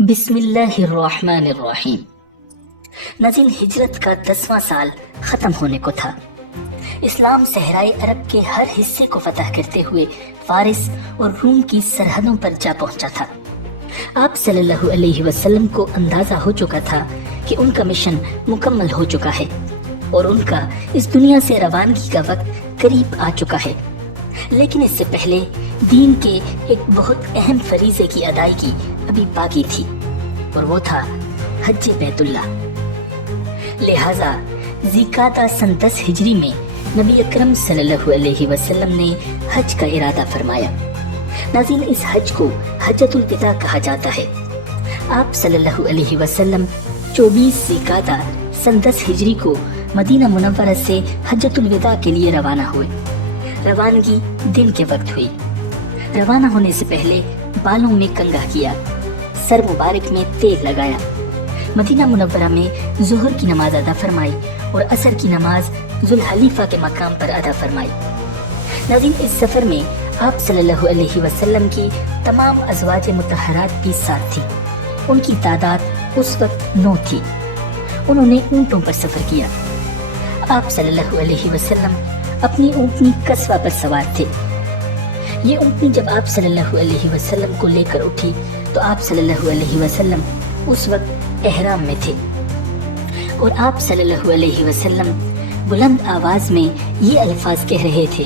बिस्मिल्लाहिर्रहमानिर्रहीम। नाज़रीन, हिजरत का 10वां साल खत्म होने को था। इस्लाम सहराए अरब के हर हिस्से को फतह करते हुए फारिस और रूम की सरहदों पर जा पहुंचा था। आप सल्लल्लाहु अलैहि वसल्लम को अंदाजा हो चुका था कि उनका मिशन मुकम्मल हो चुका है और उनका इस दुनिया से रवानगी का वक्त करीब आ चुका है। लेकिन इससे पहले दीन के एक बहुत अहम फरीज़े की अदायगी अभी बाकी थी और वो था हज बैतुल्लाह। लिहाजा ज़िकादा सन 10 हिजरी में नबी अकरम सल्लल्लाहु अलैहि वसल्लम ने हज का इरादा फरमाया। नाज़रीन, इस हज को हज्जतुल विदा कहा जाता है। आप सल्लल्लाहु अलैहि वसल्लम 24 ज़िकादा सन 10 हिजरी को मदीना मुनव्वरा से हज्जतुल विदा के लिए रवाना हुए। रवानगी दिन के वक्त हुई। रवाना होने से पहले बालों में कंघा किया, सर मुबारक में तेल लगाया, मदीना मुनव्वरा में ज़ुहर की नमाज अदा फरमाई और असर की नमाज जुल्हलीफा के मकाम पर अदा फरमाई। नाज़रीन, इस सफ़र में आप सल्लल्लाहु अलैहि वसल्लम की तमाम अज़वाज मुतहरात भी साथ थी। उनकी तादाद उस वक्त 9 थी। उन्होंने ऊँटों पर सफ़र किया। आप सल्लल्लाहु अलैहि वसल्लम अपनी ऊँटनी कस्वा पर सवार थे। ये ऊँटनी जब आप सल्लल्लाहु अलैहि वसल्लम को लेकर उठी तो आप सल्लल्लाहु अलैहि वसल्लम उस वक्त एहराम में थे और आप सल्लल्लाहु अलैहि वसल्लम बुलंद आवाज में ये अल्फाज कह रहे थे,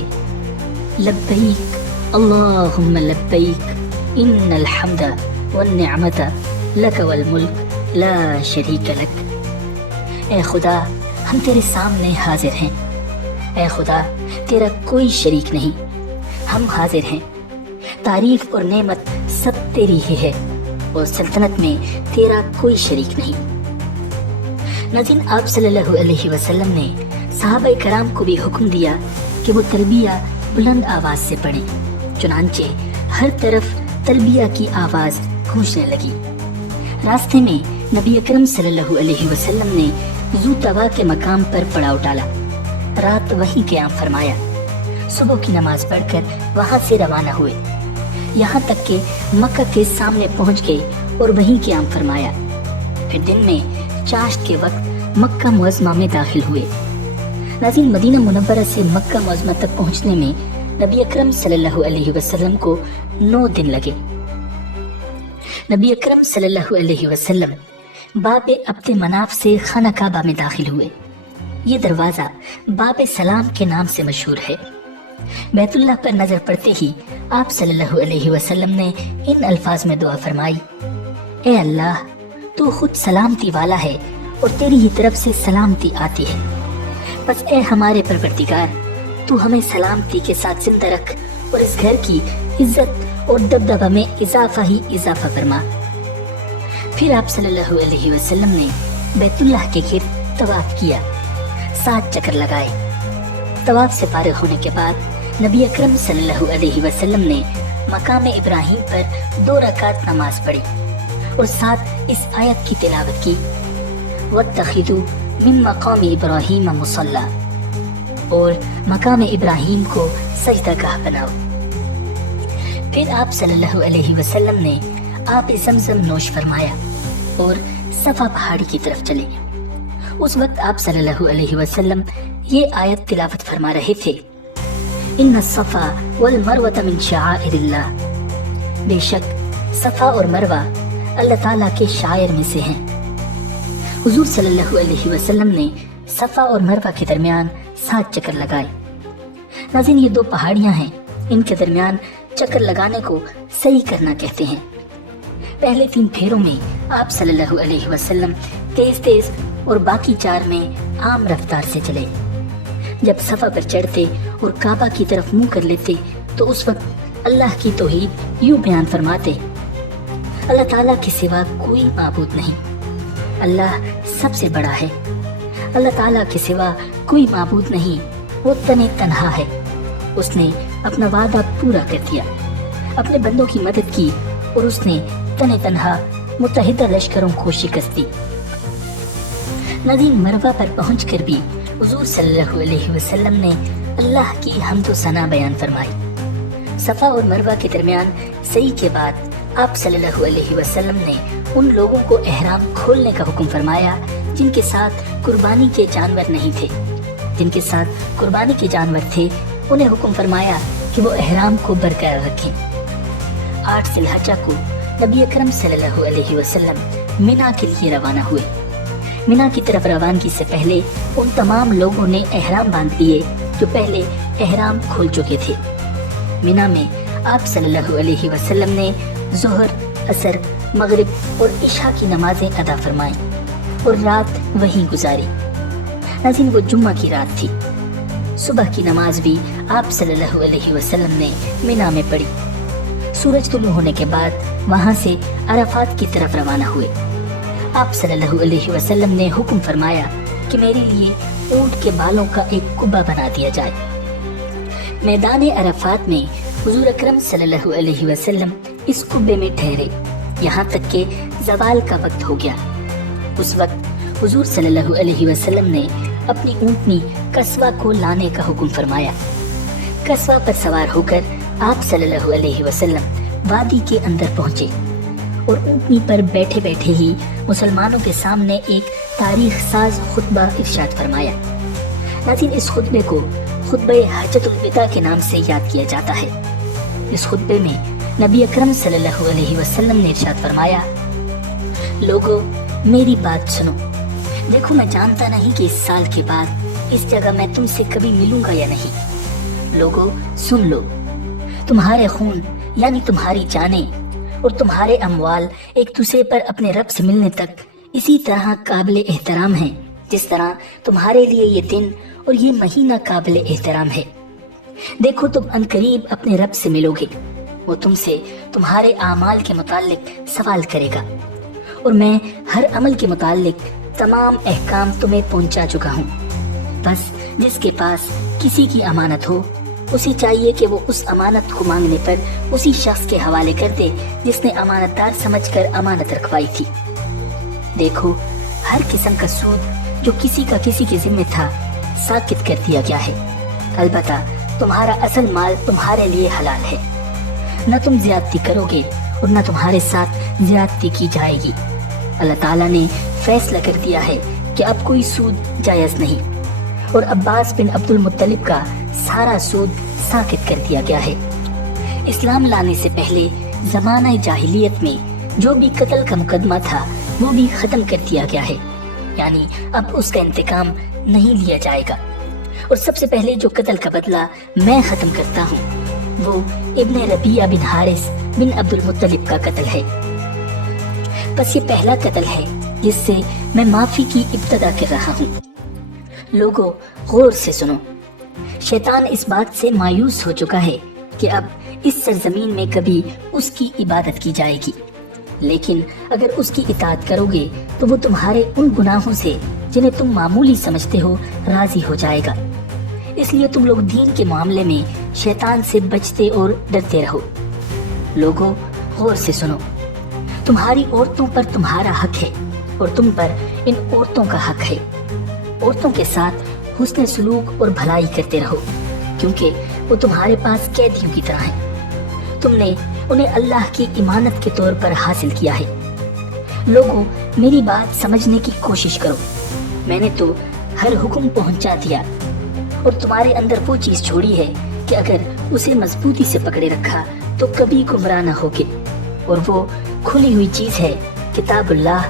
लब्बैक अल्लाहुम्मा लब्बैक इन्नल हम्दा वन निअमता लक वल मुल्क ला शरीक लक। ए खुदा, हम तेरे सामने हाजिर हैं। ए खुदा, तेरा कोई शरीक नहीं, हम हाजिर हैं। तारीफ और नेमत सब तेरी ही है और सल्तनत में तेरा कोई शरीक नहीं। नाज़रीन, आप सल्लल्लाहु अलैहि वसल्लम ने सहाबा कराम को भी हुक्म दिया कि वो तलबिया बुलंद आवाज से पढ़ें। चुनांचे हर तरफ तलबिया की आवाज गूंजने लगी। रास्ते में नबी अकरम सल्लल्लाहु अलैहि वसल्लम ने ज़ू तवा के मकाम पर पड़ाव डाला। रात वहीं क़याम फरमाया। सुबह की नमाज पढ़कर वहां से रवाना हुए, यहाँ तक कि मक्का के सामने पहुंच गए और वहीं क़याम फरमाया। फिर दिन में चाश्त के वक्त मक्का मुअज़्ज़मा में दाखिल हुए। नाज़रीन, मदीना मुनव्वरा से मक्का मुअज़्ज़मा तक पहुंचने में नबी अकरम सल्लल्लाहु अलैहि वसल्लम को 9 दिन लगे। नबी अकरम सल्लल्लाहु अलैहि वसल्लम बाब अब्द मनाफ से खाना काबा में दाखिल हुए। ये दरवाजा बाब सलाम के नाम से मशहूर है। बैतुल्लाह पर नजर पड़ते ही आप सल्लल्लाहु अलैहि वसल्लम ने इन अल्फाज में दुआ फरमाई, ए अल्लाह, तू खुद सलामती वाला है और तेरी ही तरफ से सलामती आती है। बस ए हमारे परवरदिगार, तू हमें सलामती के साथ जिंदा रख और इस घर की इज्जत और दबदबा में इजाफा ही इजाफा फरमा। फिर आप सल्लल्लाहु अलैहि वसल्लम ने बैतुल्लाह के गिर्द तवाफ किया, 7 चक्कर लगाए। तवाफ से फारिग होने के बाद नबी अकरम सल्लल्लाहु अलैहि वसल्लम ने मकाम इब्राहिम पर 2 रकात नमाज पढ़ी और साथ इस आयत की तिलावत की, वत्तखिदू मिन मकाम इब्राहिम मुसल्ला, और मकाम इब्राहिम को सजदागाह बनाओ। फिर आप सल्लल्लाहु अलैहि वसल्लम ने आप ज़मज़म नोश फरमाया और सफा पहाड़ी की तरफ चले। उस वक्त आप सल्लल्लाहु अलैहि वसल्लम ये आयत तिलावत फरमा रहे थे, इन्ना सफा वल मरवत मिन शआइरिल्लाह, बेशक सफा और मरवा अल्लाह ताला के शायर में से हैं। हुजूर सल्लल्लाहु अलैहि वसल्लम ने सफा और मरवा के दरमियान 7 चक्कर लगाए। नाज़रीन, ये 2 पहाड़ियां हैं, इनके दरमियान चक्कर लगाने को सही करना कहते हैं। पहले 3 फेरों में आप सल्लल्लाहु अलैहि वसल्लम तेज तेज और बाकी 4 में आम रफ्तार से चले। जब सफा पर चढ़ते और काबा की तरफ मुंह कर लेते तो उस वक्त अल्लाह की तौहीद यूं बयान फरमाते, अल्लाह ताला के सिवा कोई माबूद नहीं, अल्लाह सबसे बड़ा है, अल्लाह ताला के सिवा कोई माबूद नहीं, वो तने तन्हा है, उसने अपना वादा पूरा कर दिया, अपने बंदों की मदद की और उसने तने तन्हा मुत्तहिदा लश्करों को शिकस्त दी। नाज़रीन, मरवा पर पहुंचकर भी हुजूर सल्लल्लाहु अलैहि वसल्लम ने अल्लाह की हम्द व सना बयान फरमाई। सफ़ा और मरवा के दरमियान सई के बाद آپ صلی اللہ علیہ وسلم نے ان لوگوں کو احرام کھولنے کا حکم فرمایا جن کے ساتھ قربانی کے جانور نہیں تھے۔ جن کے ساتھ قربانی کے جانور تھے انہیں حکم فرمایا کہ وہ احرام کو برقرار رکھیں۔ 8 ذی الحجہ کو نبی اکرم صلی اللہ علیہ وسلم منا کے لیے روانہ ہوئے۔ منا کی طرف روانگی سے پہلے ان تمام لوگوں نے احرام باندھ لیے جو پہلے احرام کھول چکے تھے۔ منا میں آپ صلی اللہ علیہ وسلم نے ظہر، عصر، مغرب اور عشاء کی نمازیں ادا فرمائیں اور رات وہیں گزاری۔ ناظرین، وہ جمعہ کی رات تھی۔ صبح کی نماز بھی آپ صلی اللہ علیہ وسلم نے منا میں پڑھی۔ سورج طلوع ہونے کے بعد وہاں سے عرفات کی طرف روانہ ہوئے۔ آپ صلی اللہ علیہ وسلم نے حکم فرمایا کہ میرے لیے اونٹ کے بالوں کا ایک قبہ بنا دیا جائے۔ میدان عرفات میں حضور اکرم صلی اللہ علیہ وسلم اس قبے میں ٹھہرے یہاں تک کہ زوال کا وقت ہو گیا۔ اس وقت حضور صلی اللہ علیہ وسلم نے اپنی اونٹنی قصوہ کو لانے کا حکم فرمایا۔ قصوہ پر سوار ہو کر آپ صلی اللہ علیہ وسلم وادی کے اندر پہنچے اور اونٹنی پر بیٹھے بیٹھے ہی مسلمانوں کے سامنے ایک تاریخ ساز خطبہ ارشاد فرمایا۔ ناظرین، اس خطبے کو خطبہ حجۃ الوداع کے نام سے یاد کیا جاتا ہے۔ اس خطبے میں نبی اکرم صلی اللہ علیہ وسلم نے ارشاد فرمایا، لوگو میری بات سنو، دیکھو میں جانتا نہیں کہ اس سال کے بعد اس جگہ میں تم سے کبھی ملوں گا یا نہیں۔ لوگو سن لو، تمہارے خون یعنی تمہاری جانیں اور تمہارے اموال ایک دوسرے پر اپنے رب سے ملنے تک اسی طرح قابل احترام ہیں جس طرح تمہارے لیے یہ دن اور یہ مہینہ قابل احترام ہے۔ دیکھو تم عنقریب اپنے رب سے ملو گے، وہ تم سے تمہارے اعمال کے متعلق سوال کرے گا اور میں ہر عمل کے متعلق تمام احکام تمہیں پہنچا چکا ہوں۔ بس جس کے پاس کسی کی امانت ہو اسے چاہیے کہ وہ اس امانت کو مانگنے پر اسی شخص کے حوالے کر دے جس نے امانت دار سمجھ کر امانت رکھوائی تھی۔ دیکھو ہر قسم کا سود جو کسی کا کسی کے ذمہ تھا ساقط کر دیا گیا ہے، البتہ تمہارا اصل مال تمہارے لیے حلال ہے۔ نہ تم زیادتی کرو گے اور نہ تمہارے ساتھ زیادتی کی جائے گی۔ اللہ تعالیٰ نے فیصلہ کر دیا ہے کہ اب کوئی سود جائز نہیں اور عباس بن عبد المطلب کا سارا سود ساقط کر دیا گیا ہے۔ اسلام لانے سے پہلے زمانہ جاہلیت میں جو بھی قتل کا مقدمہ تھا وہ بھی ختم کر دیا گیا ہے، یعنی اب اس کا انتقام نہیں لیا جائے گا۔ اور سب سے پہلے جو قتل کا بدلہ میں ختم کرتا ہوں وہ ابن ربیعہ بن حارث بن عبد المطلب کا قتل ہے۔ بس یہ پہلا قتل ہے جس سے میں معافی کی ابتدا کر رہا ہوں۔ لوگوں غور سے سنو، شیطان اس بات سے مایوس ہو چکا ہے کہ اب اس سرزمین میں کبھی اس کی عبادت کی جائے گی، لیکن اگر اس کی اطاعت کرو گے تو وہ تمہارے ان گناہوں سے جنہیں تم معمولی سمجھتے ہو راضی ہو جائے گا۔ اس لیے تم لوگ دین کے معاملے میں شیطان سے بچتے اور ڈرتے رہو۔ لوگوں غور سے سنو، تمہاری عورتوں پر تمہارا حق ہے اور تم پر ان عورتوں کا حق ہے۔ عورتوں کے ساتھ حسن سلوک اور بھلائی کرتے رہو کیونکہ وہ تمہارے پاس قیدیوں کی طرح ہیں، تم نے انہیں اللہ کی امانت کے طور پر حاصل کیا ہے۔ لوگوں میری بات سمجھنے کی کوشش کرو، میں نے تو ہر حکم پہنچا دیا اور تمہارے اندر وہ چیز چھوڑی ہے کہ اگر اسے مضبوطی سے پکڑے رکھا تو کبھی گمراہ نہ ہوگے، اور وہ کھلی ہوئی چیز ہے کتاب اللہ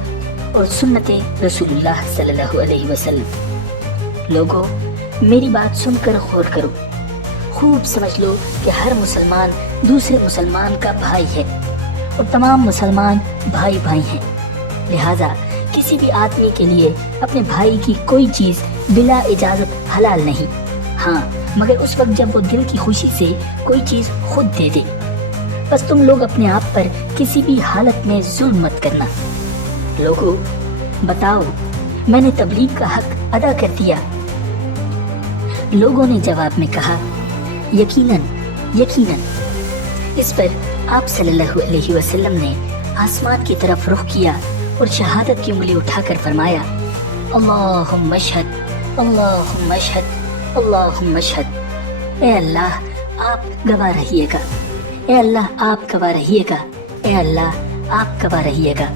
اور سنت رسول اللہ صلی اللہ علیہ وسلم۔ لوگوں میری بات سن کر غور کرو، خوب سمجھ لو کہ ہر مسلمان دوسرے مسلمان کا بھائی ہے اور تمام مسلمان بھائی بھائی ہیں، لہذا کسی بھی آدمی کے لیے اپنے بھائی کی کوئی چیز بلا اجازت حلال نہیں، ہاں مگر اس وقت جب وہ دل کی خوشی سے کوئی چیز خود دے دے۔ بس تم لوگ اپنے آپ پر کسی بھی حالت میں ظلم مت کرنا۔ لوگوں بتاؤ میں نے تبلیغ کا حق ادا کر دیا؟ لوگوں نے جواب میں کہا یقیناً یقیناً۔ اس پر آپ صلی اللہ علیہ وسلم نے آسمان کی طرف رخ کیا اور شہادت کی انگلی اٹھا کر فرمایا اللہم اشہد اللہم اشہد اللہم اشہد۔ اے اللہ آپ گواہ رہیے گا، اے اللہ آپ گواہ رہیے گا، اے اللہ آپ گواہ رہیے گا۔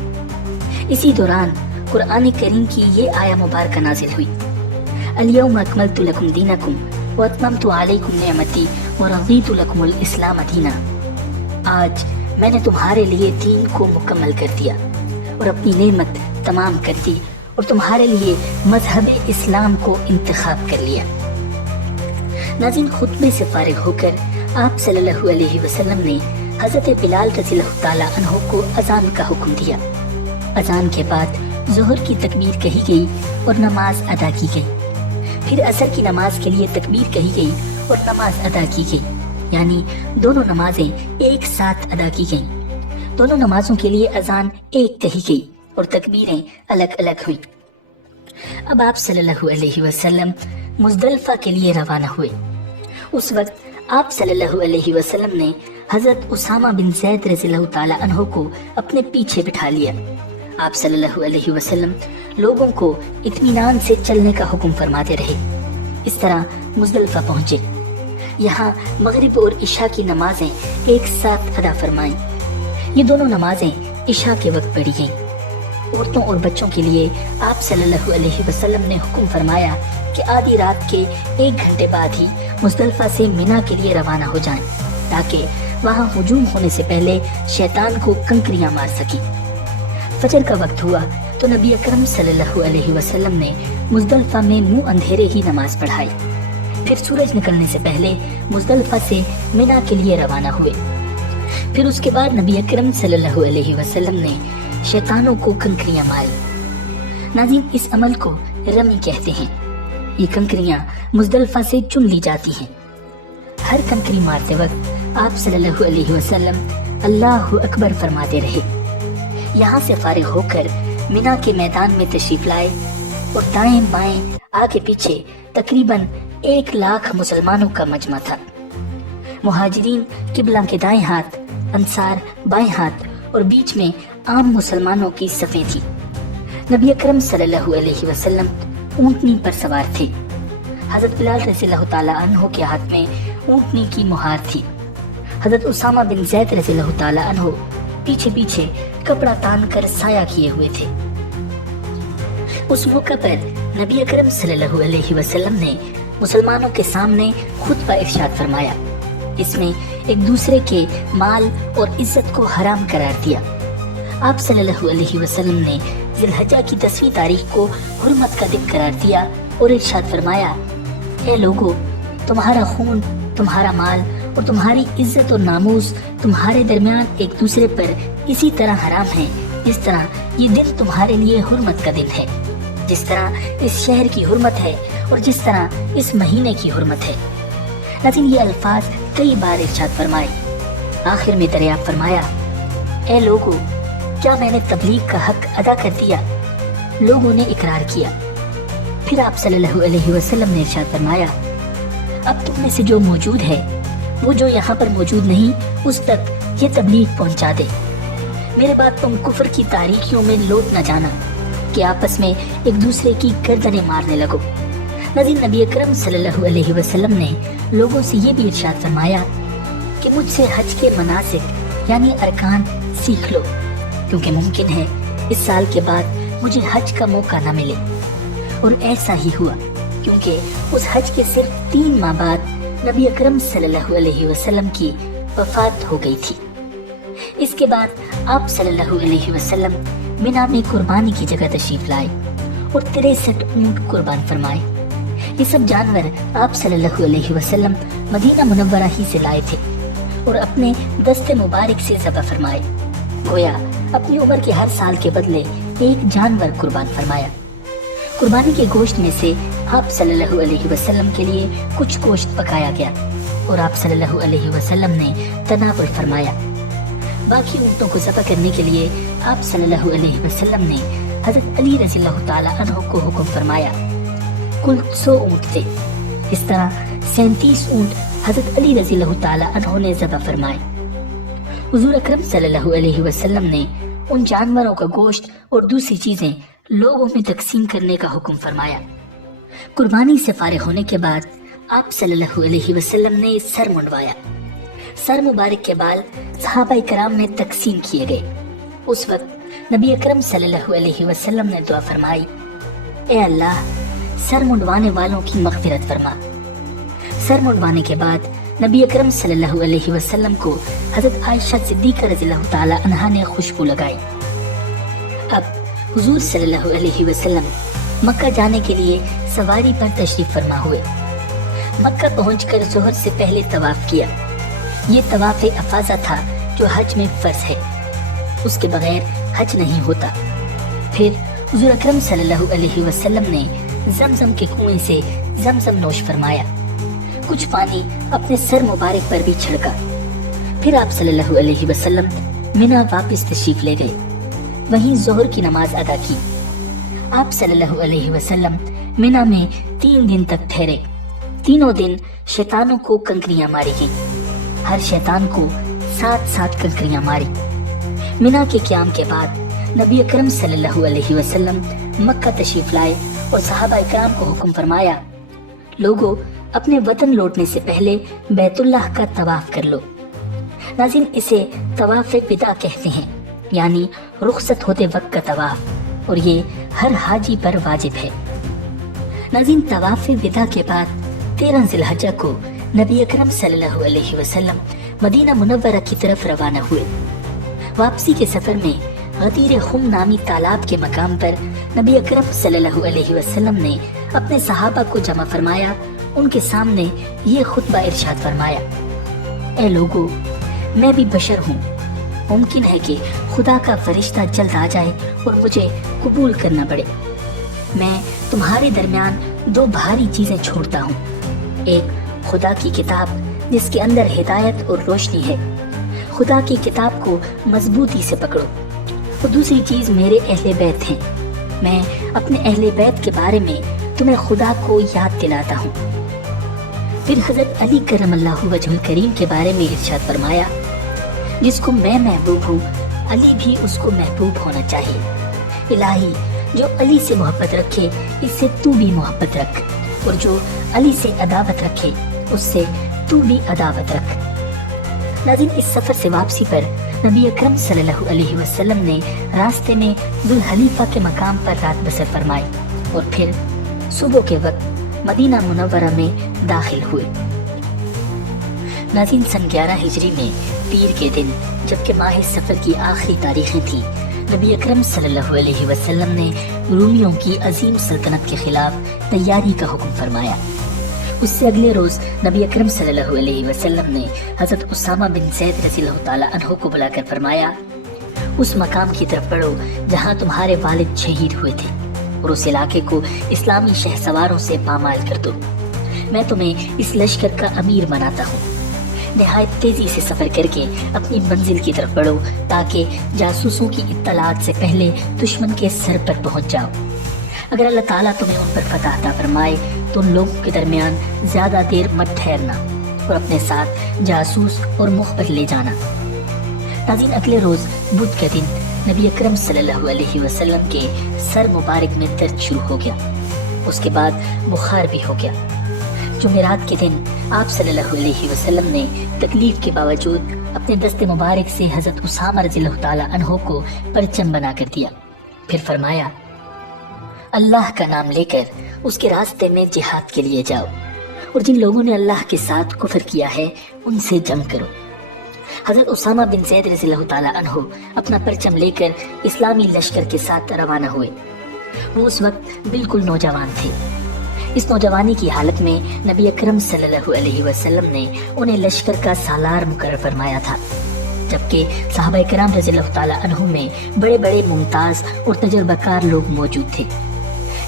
اسی دوران قرآن کریم کی یہ آیہ مبارکہ نازل ہوئی، الیوم اکملت لکم دینکم واتممت علیکم نعمتی ورضیت لکم الاسلام دینا۔ آج میں نے تمہارے لیے دین کو مکمل کر دیا اور اپنی نعمت تمام کر دی اور تمہارے لیے مذہب اسلام کو انتخاب کر لیا۔ ناظرین، خطبے سے فارغ ہو کر آپ صلی اللہ علیہ وسلم نے حضرت بلال رضی اللہ تعالیٰ عنہ کو اذان کا حکم دیا۔ اذان کے بعد ظہر کی تکبیر کہی گئی اور نماز ادا کی گئی، پھر عصر کی نماز کے لیے تکبیر کہی گئی اور نماز ادا کی گئی، یعنی دونوں نمازیں ایک ساتھ ادا کی گئیں۔ دونوں نمازوں کے لیے اذان ایک کہی گئی اور تکبیریں الگ الگ ہوئیں۔ اب آپ صلی اللہ علیہ وسلم مزدلفہ کے لیے روانہ ہوئے۔ اس وقت آپ صلی اللہ علیہ وسلم نے حضرت اسامہ بن زید رضی اللہ تعالیٰ عنہ کو اپنے پیچھے بٹھا لیا۔ آپ صلی اللہ علیہ وسلم لوگوں کو اطمینان سے چلنے کا حکم فرماتے رہے۔ اس طرح مزدلفہ پہنچے۔ یہاں مغرب اور عشاء کی نمازیں ایک ساتھ ادا فرمائیں۔ یہ دونوں نمازیں عشاء کے وقت پڑھی گئیں۔ عورتوں اور بچوں کے لیے آپ صلی اللہ علیہ وسلم نے حکم فرمایا کہ آدھی رات کے 1 گھنٹے بعد ہی مزدلفہ سے مینا کے لیے روانہ ہو جائیں، تاکہ وہاں ہجوم ہونے سے پہلے شیطان کو کنکریاں مار سکیں۔ فجر کا وقت ہوا تو نبی اکرم صلی اللہ علیہ وسلم نے مزدلفہ میں منہ اندھیرے ہی نماز پڑھائی، پھر سورج نکلنے سے پہلے مزدلفہ سے مینا کے لیے روانہ ہوئے۔ پھر اس کے بعد نبی اکرم صلی اللہ علیہ وسلم نے شیطانوں کو کنکریاں ماری۔ ناظرین، اس عمل کو رمی کہتے ہیں۔ یہ کنکریاں مزدلفہ سے چن لی جاتی ہیں۔ ہر کنکری مارتے وقت آپ صلی اللہ علیہ وسلم اللہ اکبر فرماتے رہے۔ یہاں سے فارغ ہو کر مینا کے میدان میں تشریف لائے اور دائیں بائیں آگے پیچھے تقریباً 1 لاکھ مسلمانوں کا مجمع تھا۔ مہاجرین قبلہ کے دائیں ہاتھ، انصار بائیں ہاتھ اور بیچ میں عام مسلمانوں کی صفیں تھیں۔ نبی اکرم صلی اللہ علیہ وسلم اونٹنی پر سوار تھے۔ حضرت بلال رضی اللہ تعالیٰ عنہ کے ہاتھ میں اونٹنی کی مہار تھی۔ حضرت اسامہ بن زید رضی اللہ تعالیٰ عنہ پیچھے پیچھے کپڑا تان کر سایہ کیے ہوئے تھے۔ اس موقع پر نبی اکرم صلی اللہ علیہ وسلم نے مسلمانوں کے سامنے خطبہ ارشاد فرمایا۔ اس میں ایک دوسرے کے مال اور عزت کو حرام قرار دیا۔ آپ صلی اللہ علیہ وسلم نے ذی الحجہ کی 10ویں تاریخ کو حرمت کا دن قرار دیا اور ارشاد فرمایا، اے لوگو، تمہارا خون، تمہارا مال اور تمہاری عزت اور ناموس تمہارے درمیان ایک دوسرے پر اسی طرح حرام ہے جس طرح یہ دن تمہارے لیے حرمت کا دن ہے، جس طرح اس شہر کی حرمت ہے اور جس طرح اس مہینے کی حرمت ہے۔ لیکن یہ الفاظ کئی بار ارشاد فرمائے۔ آخر میں دریافت فرمایا، اے لوگو، کیا میں نے تبلیغ کا حق ادا کر دیا؟ لوگوں نے اقرار کیا۔ پھر آپ صلی اللہ علیہ وسلم نے ارشاد فرمایا، اب تم میں سے جو موجود ہے وہ جو یہاں پر موجود نہیں اس تک یہ تبلیغ پہنچا دے۔ میرے بعد تم کفر کی تاریکیوں میں لوٹ نہ جانا کہ آپس میں ایک دوسرے کی گردنیں مارنے لگو۔ ناظرین، نبی اکرم صلی اللہ علیہ وسلم نے لوگوں سے یہ بھی ارشاد فرمایا کہ مجھ سے حج کے مناسک یعنی ارکان سیکھ لو، کیونکہ ممکن ہے اس سال کے بعد مجھے حج کا موقع نہ ملے۔ اور ایسا ہی ہوا، کیونکہ اس حج کے صرف 3 ماہ بعد نبی اکرم صلی اللہ علیہ وسلم کی وفات ہو گئی تھی۔ اس کے بعد آپ صلی اللہ علیہ وسلم مینا میں قربانی کی جگہ تشریف لائے اور 63 اونٹ قربان فرمائے۔ یہ سب جانور آپ صلی اللہ علیہ وسلم مدینہ منورہ ہی سے لائے تھے اور اپنے دست مبارک سے ذبح فرمائے، گویا اپنی عمر کے ہر سال کے بدلے ایک جانور قربان فرمایا۔ قربانی کے گوشت میں سے آپ صلی اللہ علیہ وسلم کے لیے کچھ گوشت پکایا گیا اور آپ صلی اللہ علیہ وسلم نے تناول فرمایا۔ باقی اونٹوں کو ذبح کرنے کے لیے آپ صلی اللہ علیہ وسلم نے حضرت علی رضی اللہ تعالیٰ عنہ کو حکم فرمایا۔ کل 100 اونٹ تھے۔ اس طرح 37 اونٹ حضرت علی رضی اللہ تعالیٰ عنہ نے ذبح فرمائے۔ حضور اکرم صلی اللہ علیہ وسلم نے ان جانوروں کا گوشت اور دوسری چیزیں لوگوں میں تقسیم کرنے کا حکم فرمایا۔ قربانی سے فارغ ہونے کے بعد آپ صلی اللہ علیہ وسلم نے سر منڈوایا، सर मुबारक के बाल सहाबाए कराम में तकसीम किए गए। उस वक्त नबी अकरम सल्लल्लाहु अलैहि वसल्लम ने दुआ फरमाई, ए अल्लाह, सर मुंडवाने वालों की मग़फ़िरत फरमा। सर मुंडवाने के बाद नबी अकरम सल्लल्लाहु अलैहि वसल्लम को हज़रत आयशा सिद्दीक़ा रज़ियल्लाहु ताला अन्हा ने खुशबू लगाई। अब हुजूर सल्लल्लाहु अलैहि वसल्लम मक्का जाने के लिए सवारी पर तशरीफ फरमा हुए। मक्का पहुंचकर ज़ोहर से पहले तवाफ किया। ये तवाफ़ अफ़ाज़ा था जो हज में फ़र्ज़ है, उसके बगैर हज नहीं होता। फिर हुजूर अकरम सल्लल्लाहु अलैहि वसल्लम ने ज़मज़म के कुएं से ज़मज़म नोश फरमाया। कुछ पानी अपने सर मुबारक पर भी छिड़का। फिर आप सल्लल्लाहु अलैहि वसल्लम मिना वापस तशरीफ ले गए। वहीं ज़ोहर की नमाज अदा की। आप सल्लल्लाहु अलैहि वसल्लम मिना में 3 दिन तक ठहरे। तीनों दिन शैतानों को कंकरियां मारी गई। हर शैतान को 7-7 कंकरियां मारी। मिना के क़याम के बाद नबी अकरम सल्लल्लाहु अलैहि वसल्लम मक्का तशरीफ लाए और सहाबाए किराम को हुक्म फरमाया, लोगों, अपने वतन लौटने से पहले बैतुल्लाह का तवाफ कर लो। नाज़रीन, इसे तवाफ़ विदा कहते हैं, यानी रुखसत होते वक्त का तवाफ, और ये हर हाजी पर वाजिब है। नाज़रीन, तवाफ़ विदा के बाद 13 ज़िलहज्जा को नबी अकरम सल्लल्लाहु अलैहि वसल्लम मदीना मुनव्वरा की तरफ रवाना हुए। वापसी के सफर में गदीर खुम नामी तालाब के मकाम पर नबी अकरम सल्लल्लाहु अलैहि वसल्लम ने अपने सहाबा को जमा फरमाया। उनके सामने ये खुतबा इरशाद फरमाया, ए लोगों, मैं भी बशर हूँ। मुमकिन है कि खुदा का फरिश्ता जल्द आ जाए और मुझे कबूल करना पड़े। मैं तुम्हारे दरमियान 2 भारी चीजें छोड़ता हूँ। एक, खुदा की किताब जिसके अंदर हिदायत और रोशनी है। खुदा की किताब को मजबूती से पकड़ो। और दूसरी चीज मेरे अहले बैत हैं। मैं अपने अहले बैत के बारे में तुम्हें खुदा को याद दिलाता हूँ। फिर हजरत अली करमल्लाहु वजहुल करीम के बारे में इरशाद फरमाया, जिसको मैं महबूब हूँ, अली भी उसको महबूब होना चाहिए। इलाही, जो अली से मोहब्बत रखे, इससे तू भी मोहब्बत रख, और जो अली से अदावत रखे, उससे तू भी अदावत रख। नाज़रीन, इस सफर से वापसी पर नबी अकरम सल्लल्लाहु अलैहि वसल्लम ने रास्ते में दुल हलीफा के मकाम पर रात बसर फरमाई और फिर सुबह के वक्त मदीना मुनव्वरा में दाखिल हुए। नाज़रीन, सन 11 हिजरी में पीर के दिन, जबकि माह सफर की आखिरी तारीखें थीं, नबी अकरम सल्लल्लाहु अलैहि वसल्लम ने रूमियों की अजीम सल्तनत के खिलाफ तैयारी का हुक्म फरमाया। उससे अगले रोज नबी अकरम सल्लल्लाहु अलैहि वसल्लम ने हजरत उसामा बिन ज़ैद रज़ियल्लाहु ताला अन्हु को बुलाकर फरमाया, उस मकाम की तरफ बढ़ो जहां तुम्हारे वालिद शहीद हुए थे, और उस इलाके को इस्लामी शहसवारों से पामाल कर दो। मैं तुम्हें इस लश्कर का अमीर बनाता हूँ। निहायत तेजी से सफर करके अपनी मंजिल की तरफ बढ़ो, ताकि जासूसों की इत्तलात से पहले दुश्मन के सर पर पहुंच जाओ। अगर अल्लाह ताला तुम्हें उन पर फतह अता फरमाए तो उन लोगों के दरमियान ज्यादा देर मत ठहरना और अपने साथ जासूस और मुखबिर ले जाना। नाज़रीन, अगले रोज बुध के दिन नबी अकरम सल्लल्लाहु अलैहि वसल्लम के सर मुबारक में दर्द शुरू हो गया। उसके बाद बुखार भी हो गया। जुमेरात के दिन आप सल्लल्लाहु अलैहि वसल्लम ने तकलीफ के बावजूद अपने दस्ते मुबारक से हजरत उसामा रज़ियल्लाहु ताला अन्हु को परचम बना कर दिया। फिर फरमाया, अल्लाह का नाम लेकर उसके रास्ते में जिहाद के लिए जाओ, और जिन लोगों ने अल्लाह के साथ कुफर किया है उनसे जंग करो। हजरत उसामा बिन ज़ैद रज़ियल्लाहु ताला अन्हु अपना परचम लेकर इस्लामी लश्कर के साथ रवाना हुए। वो उस वक्त बिल्कुल नौजवान थे। इस नौजवानी की हालत में नबी अकरम सल्लल्लाहु अलैहि वसल्लम ने उन्हें लश्कर का सालार मुकर्रर फरमाया था, जबकि सहाबाए किराम रज़ियल्लाहु ताला अन्हुम में बड़े बड़े मुमताज और तजर्बाकार लोग मौजूद थे।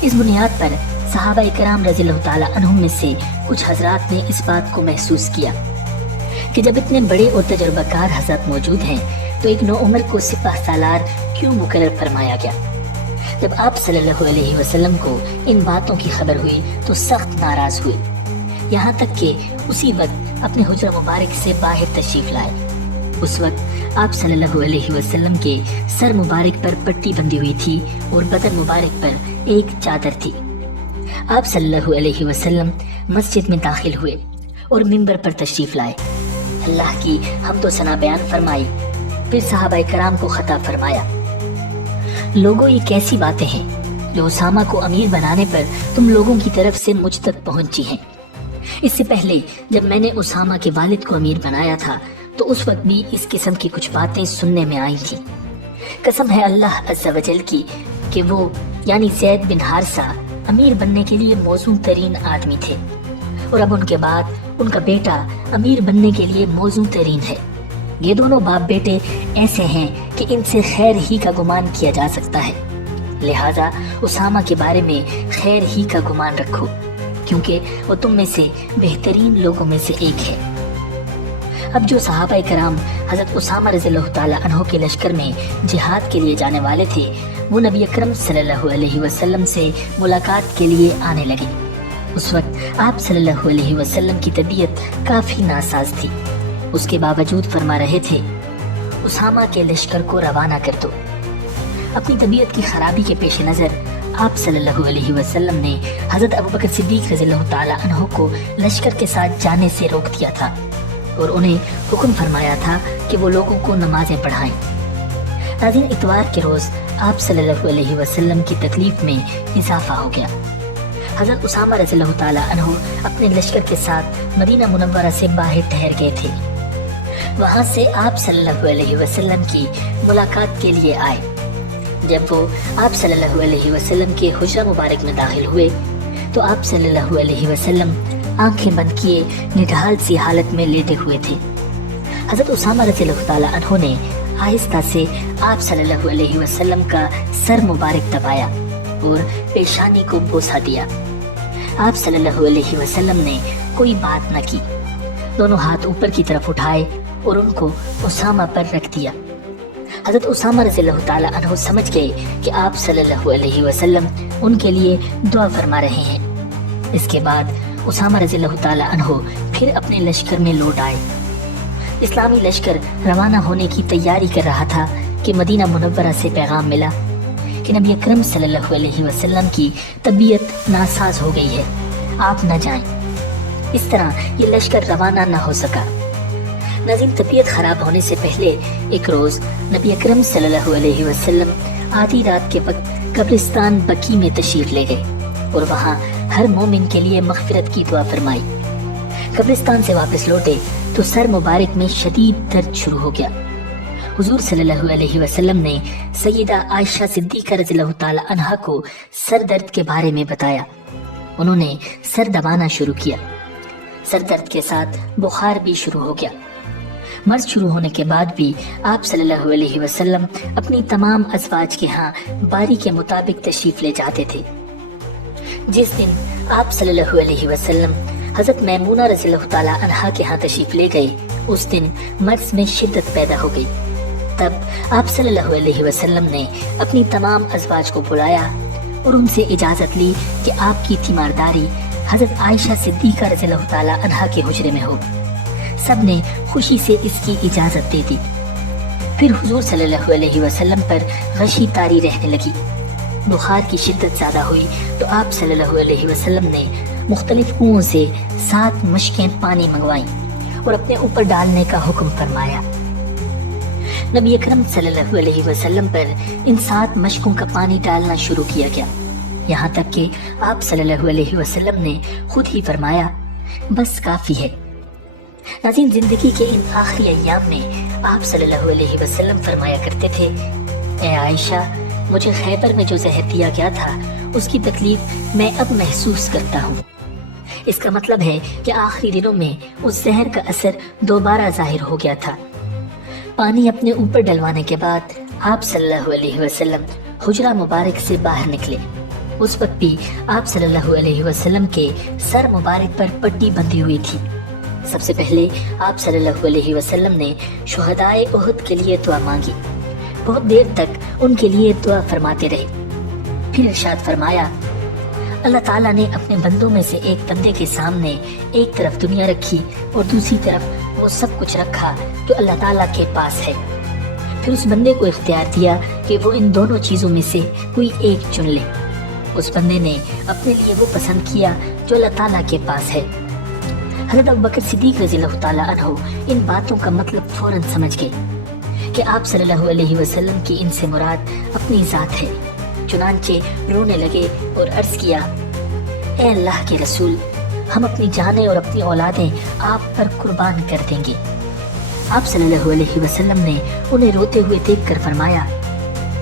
इस बुनियाद पर सहाबाए किराम रज़ियल्लाहु ताला अन्हुम में से कुछ हजरात ने इस बात को महसूस किया कि जब इतने बड़े और तजर्बाकार हजरत मौजूद हैं तो एक नौउमर को सिपाह सालार क्यों मुकर्रर फरमाया गया। जब आप सल्लल्लाहु अलैहि वसल्लम को इन बातों की खबर हुई तो सख्त नाराज हुए, यहाँ तक कि उसी वक्त अपने हुजरा मुबारक से बाहर तशरीफ लाए। उस वक्त आप सल्लल्लाहु अलैहि वसल्लम के सर मुबारक पर पट्टी बंधी हुई थी और बदन मुबारक पर एक चादर थी। आप सल्लल्लाहु अलैहि वसल्लम मस्जिद में दाखिल हुए और मिंबर पर तशरीफ लाए। اللہ کی حمد و ثنا بیان فرمائی، پھر صحابہ کرام کو خطاب فرمایا، لوگوں یہ کیسی باتیں ہیں جو اسامہ کو امیر بنانے پر تم لوگوں کی طرف سے مجھ تک پہنچی ہیں؟ اس سے پہلے جب میں نے اسامہ کے والد کو امیر بنایا تھا تو اس وقت بھی اس قسم کی کچھ باتیں سننے میں آئی تھیں۔ قسم ہے اللہ عز و جل کی کہ وہ یعنی زید بن حارثہ امیر بننے کے لیے موزوں ترین آدمی تھے، اور اب ان کے بعد ان کا بیٹا امیر بننے کے لیے موزوں ترین ہے۔ یہ دونوں باپ بیٹے ایسے ہیں کہ ان سے خیر ہی کا گمان کیا جا سکتا ہے، لہذا اسامہ کے بارے میں خیر ہی کا گمان رکھو، کیونکہ وہ تم میں سے بہترین لوگوں میں سے ایک ہے۔ اب جو صحابہ کرام حضرت اسامہ رضی اللہ تعالیٰ عنہ کے لشکر میں جہاد کے لیے جانے والے تھے، وہ نبی اکرم صلی اللہ علیہ وسلم سے ملاقات کے لیے آنے لگے۔ اس وقت آپ صلی اللہ علیہ وسلم کی طبیعت کافی ناساز تھی، اس کے باوجود فرما رہے تھے، اسامہ کے لشکر کو روانہ کر دو۔ اپنی طبیعت کی خرابی کے پیش نظر آپ صلی اللہ علیہ وسلم نے حضرت ابوبکر صدیق رضی اللہ تعالیٰ عنہ کو لشکر کے ساتھ جانے سے روک دیا تھا اور انہیں حکم فرمایا تھا کہ وہ لوگوں کو نمازیں پڑھائیں۔ ناظرین، اتوار کے روز آپ صلی اللہ علیہ وسلم کی تکلیف میں اضافہ ہو گیا۔ حضرت اسامہ رضی اللہ تعالیٰ عنہ اپنے لشکر کے ساتھ مدینہ منورہ سے باہر ٹھہر گئے تھے۔ وہاں سے آپ صلی اللہ علیہ وسلم کی ملاقات کے لیے آئے۔ جب وہ آپ صلی اللہ علیہ وسلم کے حجرہ مبارک میں داخل ہوئے تو آپ صلی اللہ علیہ وسلم آنکھیں بند کیے نڈھال سی حالت میں لیٹے ہوئے تھے۔ حضرت اسامہ رضی اللہ تعالیٰ عنہ نے آہستہ سے آپ صلی اللہ علیہ وسلم کا سر مبارک دبایا اور پیشانی کو بوسہ دیا۔ آپ صلی اللہ علیہ وسلم نے کوئی بات نہ کی، دونوں ہاتھ اوپر کی طرف اٹھائے اور ان کو اسامہ پر رکھ دیا۔ حضرت اسامہ رضی اللہ تعالیٰ عنہ سمجھ گئے کہ آپ صلی اللہ علیہ وسلم ان کے لیے دعا فرما رہے ہیں۔ اس کے بعد اسامہ رضی اللہ تعالیٰ عنہ پھر اپنے لشکر میں لوٹ آئے۔ اسلامی لشکر روانہ ہونے کی تیاری کر رہا تھا کہ مدینہ منورہ سے پیغام ملا کہ نبی اکرم صلی اللہ علیہ وسلم کی طبیعت ناساز ہو گئی ہے، آپ نہ جائیں۔ اس طرح یہ لشکر روانہ نہ ہو سکا۔ ناظرین، طبیعت خراب ہونے سے پہلے ایک روز نبی اکرم صلی اللہ علیہ وسلم آدھی رات کے وقت قبرستان بقیع میں تشریف لے گئے اور وہاں ہر مومن کے لیے مغفرت کی دعا فرمائی۔ قبرستان سے واپس لوٹے تو سر مبارک میں شدید درد شروع ہو گیا۔ حضور صلی اللہ علیہ وسلم نے سیدہ عائشہ صدیقہ رضی اللہ تعالی عنہا کو سر درد کے بارے میں بتایا۔ انہوں نے سر دبانا شروع کیا۔ سر درد کے ساتھ بخار بھی شروع ہو گیا۔ مرض شروع ہونے کے بعد بھی آپ صلی اللہ علیہ وسلم اپنی تمام ازواج کے ہاں باری کے مطابق تشریف لے جاتے تھے۔ جس دن آپ صلی اللہ علیہ وسلم حضرت میمونہ رضی اللہ تعالیٰ عنہا کے ہاں تشریف لے گئے، اس دن مرض میں شدت پیدا ہو گئی۔ تب آپ صلی اللہ علیہ وسلم نے اپنی تمام ازواج کو بلایا اور ان سے اجازت لی کہ آپ کی تیمارداری حضرت عائشہ صدیقہ رضی اللہ تعالیٰ عنہا کے حجرے میں ہو۔ سب نے خوشی سے اس کی اجازت دے دی۔ پھر حضور صلی اللہ علیہ وسلم پر غشی طاری رہنے لگی۔ بخار کی شدت زیادہ ہوئی تو آپ صلی اللہ علیہ وسلم نے مختلف کنوؤں سے 7 مشکیں پانی منگوائیں اور اپنے اوپر ڈالنے کا حکم فرمایا۔ نبی اکرم صلی اللہ علیہ وسلم پر ان 7 مشکوں کا پانی ڈالنا شروع کیا گیا، یہاں تک کہ آپ صلی اللہ علیہ وسلم نے خود ہی فرمایا، بس کافی ہے۔ ناظرین، زندگی کے ان آخری ایام میں آپ صلی اللہ علیہ وسلم فرمایا کرتے تھے، اے عائشہ، مجھے خیبر میں جو زہر دیا گیا تھا اس کی تکلیف میں اب محسوس کرتا ہوں۔ اس کا مطلب ہے کہ آخری دنوں میں اس زہر کا اثر دوبارہ ظاہر ہو گیا تھا۔ پانی اپنے اوپر ڈلوانے کے بعد آپ صلی اللہ علیہ وسلم حجرہ مبارک سے باہر نکلے۔ اس وقت بھی آپ صلی اللہ علیہ وسلم کے سر مبارک پر پٹی بندھی ہوئی تھی۔ سب سے پہلے آپ صلی اللہ علیہ وسلم نے شہدائے احد کے لیے دعا مانگی۔ بہت دیر تک ان کے لیے دعا فرماتے رہے۔ پھر ارشاد فرمایا، اللہ تعالیٰ نے اپنے بندوں میں سے ایک بندے کے سامنے ایک طرف دنیا رکھی اور دوسری طرف وہ سب کچھ رکھا جو اللہ تعالیٰ کے پاس ہے۔ پھر اس بندے کو اختیار دیا کہ وہ ان دونوں چیزوں میں سے کوئی ایک چن لے۔ اس بندے نے اپنے لیے وہ پسند کیا جو اللہ تعالیٰ کے پاس ہے۔ حضرت ابوبکر صدیق رضی اللہ تعالیٰ عنہ ان باتوں کا مطلب فوراً سمجھ گئے کہ آپ صلی اللہ علیہ وسلم کی ان سے مراد اپنی ذات ہے۔ چنانچہ رونے لگے اور عرض کیا، اے اللہ کے رسول، ہم اپنی جانیں اور اپنی اولادیں آپ پر قربان کر دیں گے۔ آپ صلی اللہ علیہ وسلم نے انہیں روتے ہوئے دیکھ کر فرمایا،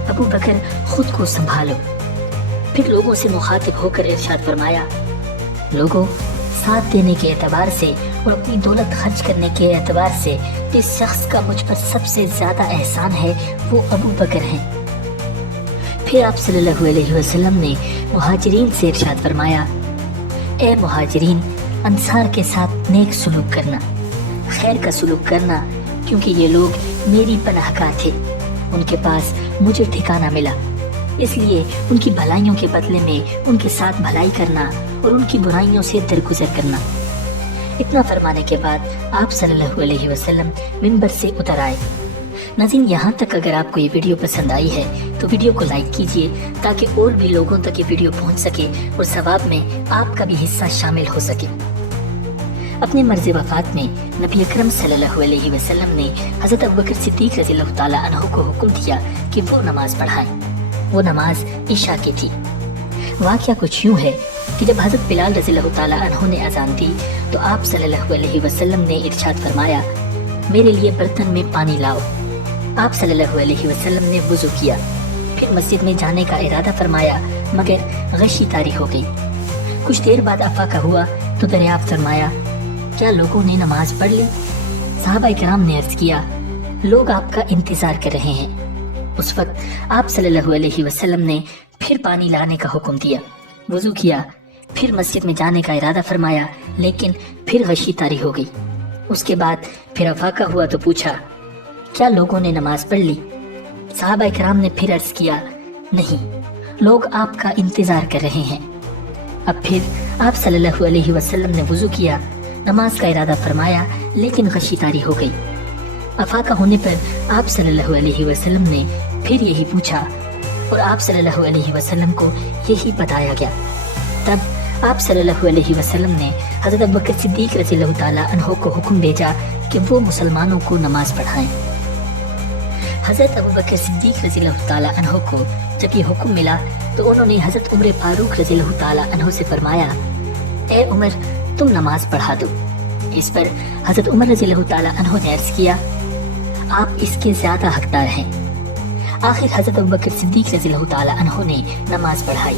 ابو بکر خود کو سنبھالو۔ پھر لوگوں سے مخاطب ہو کر ارشاد فرمایا، لوگوں، ساتھ دینے کے اعتبار سے اور اپنی دولت خرچ کرنے کے اعتبار سے جس شخص کا مجھ پر سب سے زیادہ احسان ہے وہ ابو بکر ہیں۔ پھر آپ صلی اللہ علیہ وسلم نے مہاجرین سے ارشاد فرمایا، اے مہاجرین، انصار کے ساتھ نیک سلوک کرنا، خیر کا سلوک کرنا، کیونکہ یہ لوگ میری پناہ گاہ تھے، ان کے پاس مجھے ٹھکانہ ملا، اس لیے ان کی بھلائیوں کے بدلے میں ان کے ساتھ بھلائی کرنا اور ان کی برائیوں سے درگزر کرنا۔ اتنا فرمانے کے بعد آپ صلی اللہ علیہ وسلم منبر سے اتر آئے۔ ناظرین، یہاں تک اگر آپ کو یہ ویڈیو پسند آئی ہے تو ویڈیو کو لائک کیجئے تاکہ اور بھی لوگوں تک یہ ویڈیو پہنچ سکے اور ثواب میں آپ کا بھی حصہ شامل ہو سکے۔ اپنے مرض وفات میں نبی اکرم صلی اللہ علیہ وسلم نے حضرت ابوبکر صدیق رضی اللہ تعالیٰ عنہ کو حکم دیا کہ وہ نماز پڑھائیں۔ وہ نماز عشاء کی تھی۔ واقعہ کچھ یوں ہے کہ جب حضرت بلال رضی اللہ تعالیٰ عنہ نے اذان دی تو آپ صلی اللہ علیہ وسلم نے ارشاد فرمایا، میرے لیے برتن میں پانی لاؤ۔ آپ صلی اللہ علیہ وسلم نے وضو کیا، پھر مسجد میں جانے کا ارادہ فرمایا، مگر غشی طاری ہو گئی۔ کچھ دیر بعد افاقہ ہوا تو دریافت فرمایا، کیا لوگوں نے نماز پڑھ لی؟ صحابہ کرام نے عرض کیا، لوگ آپ کا انتظار کر رہے ہیں۔ اس وقت آپ صلی اللہ علیہ وسلم نے پھر پانی لانے کا حکم دیا، وضو کیا، پھر مسجد میں جانے کا ارادہ فرمایا، لیکن پھر غشی طاری ہو گئی۔ اس کے بعد پھر افاقہ ہوا تو پوچھا، کیا لوگوں نے نماز پڑھ لی؟ صحابہ کرام نے پھر عرض کیا، نہیں، لوگ آپ کا انتظار کر رہے ہیں۔ اب پھر آپ صلی اللہ علیہ وسلم نے وضو کیا، نماز کا ارادہ فرمایا، لیکن غشی طاری ہو گئی۔ افاقہ ہونے پر آپ صلی اللہ علیہ وسلم نے پھر یہی پوچھا اور آپ صلی اللہ علیہ وسلم کو یہی بتایا گیا۔ تب آپ صلی اللہ علیہ وسلم نے حضرت ابوبکر صدیق رضی اللہ تعالیٰ عنہ کو حکم بھیجا کہ وہ مسلمانوں کو نماز پڑھائیں۔ حضرت ابوبکر صدیق رضی اللہ تعالیٰ عنہ کو جب یہ حکم ملا تو انہوں نے حضرت عمر فاروق رضی اللہ تعالیٰ عنہ سے فرمایا، اے عمر، تم نماز پڑھا دو۔ اس پر حضرت عمر رضی اللہ تعالیٰ عنہ نے عرض کیا، آپ اس کے زیادہ حقدار ہیں۔ آخر حضرت ابوبکر صدیق رضی اللہ تعالیٰ عنہ نے نماز پڑھائی۔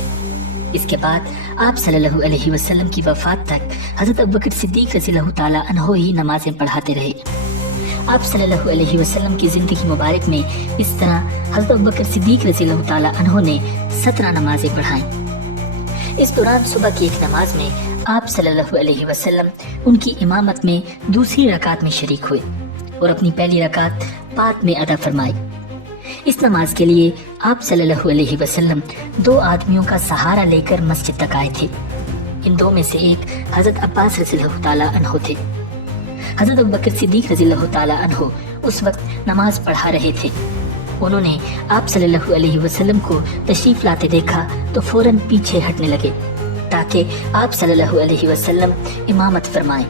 اس کے بعد آپ صلی اللہ علیہ وسلم کی وفات تک حضرت ابوبکر صدیق رضی اللہ تعالیٰ عنہ ہی نمازیں پڑھاتے رہے۔ آپ صلی اللہ علیہ وسلم کی زندگی مبارک میں اس طرح حضرت ابوبکر صدیق رضی اللہ تعالیٰ عنہ نے 17 نمازیں پڑھائیں۔ اس دوران صبح کی ایک نماز میں آپ صلی اللہ علیہ وسلم ان کی امامت میں دوسری رکعت میں شریک ہوئے اور اپنی پہلی رکعت بعد میں ادا فرمائی۔ اس نماز کے لیے آپ صلی اللہ علیہ وسلم 2 آدمیوں کا سہارا لے کر مسجد تک آئے تھے۔ ان 2 میں سے ایک حضرت عباس رضی اللہ تعالیٰ عنہ تھے۔ حضرت ابوبکر صدیق رضی اللہ تعالیٰ عنہ اس وقت نماز پڑھا رہے تھے۔ انہوں نے آپ صلی اللہ علیہ وسلم کو تشریف لاتے دیکھا تو فوراً پیچھے ہٹنے لگے تاکہ آپ صلی اللہ علیہ وسلم امامت فرمائیں،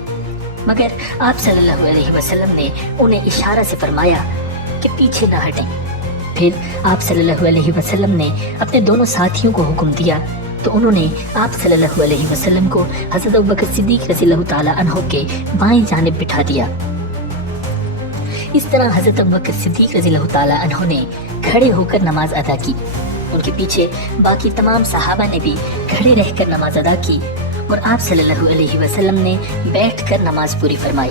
مگر آپ صلی اللہ علیہ وسلم نے انہیں اشارہ سے فرمایا کہ پیچھے نہ ہٹیں۔ پھر آپ صلی اللہ علیہ وسلم نے اپنے دونوں ساتھیوں کو حکم دیا تو انہوں نے آپ صلی اللہ علیہ وسلم کو حضرت ابوبکر صدیق رضی اللہ تعالیٰ عنہ کے بائیں جانب بٹھا دیا۔ اس طرح حضرت ابوبکر صدیق رضی اللہ تعالیٰ عنہ نے کھڑے ہو کر نماز ادا کی۔ ان کے پیچھے باقی تمام صحابہ نے بھی کھڑے رہ کر نماز ادا کی اور آپ صلی اللہ علیہ وسلم نے بیٹھ کر نماز پوری فرمائی۔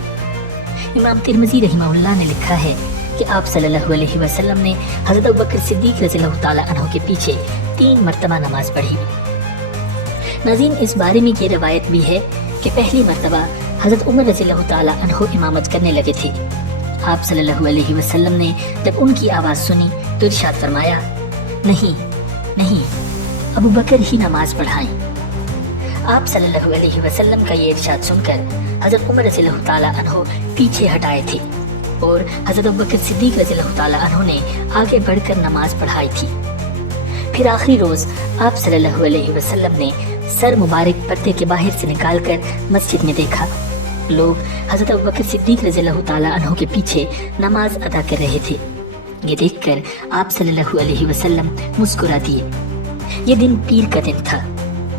امام ترمذی رحمہ اللہ نے لکھا ہے کہ آپ صلی اللہ علیہ وسلم نے حضرت ابوبکر صدیق رضی اللہ تعالیٰ عنہ کے پیچھے 3 مرتبہ نماز پڑھی۔ ناظرین، اس بارے میں یہ روایت بھی ہے کہ پہلی مرتبہ حضرت عمر رضی اللہ تعالیٰ عنہ امامت کرنے لگے تھے۔ آپ صلی اللہ علیہ وسلم نے جب ان کی آواز سنی تو ارشاد فرمایا، نہیں، ابوبکر ہی نماز پڑھائیں۔ آپ صلی اللہ علیہ وسلم کا یہ ارشاد سن کر حضرت عمر رضی اللہ تعالیٰ عنہ پیچھے ہٹائے تھے اور حضرت ابوبکر صدیق رضی اللہ تعالیٰ عنہ نے آگے بڑھ کر نماز پڑھائی تھی۔ پھر آخری روز آپ صلی اللہ علیہ وسلم نے سر مبارک پردے کے باہر سے نکال کر مسجد میں دیکھا۔ लोग हज़रत अबू बकर सिद्दीक रज़ी अल्लाह ताला अन्हु के पीछे नमाज अदा कर रहे थे। ये देखकर आप सल्लल्लाहु अलैहि वसल्लम मुस्कुरा दिए। ये दिन पीर का दिन था,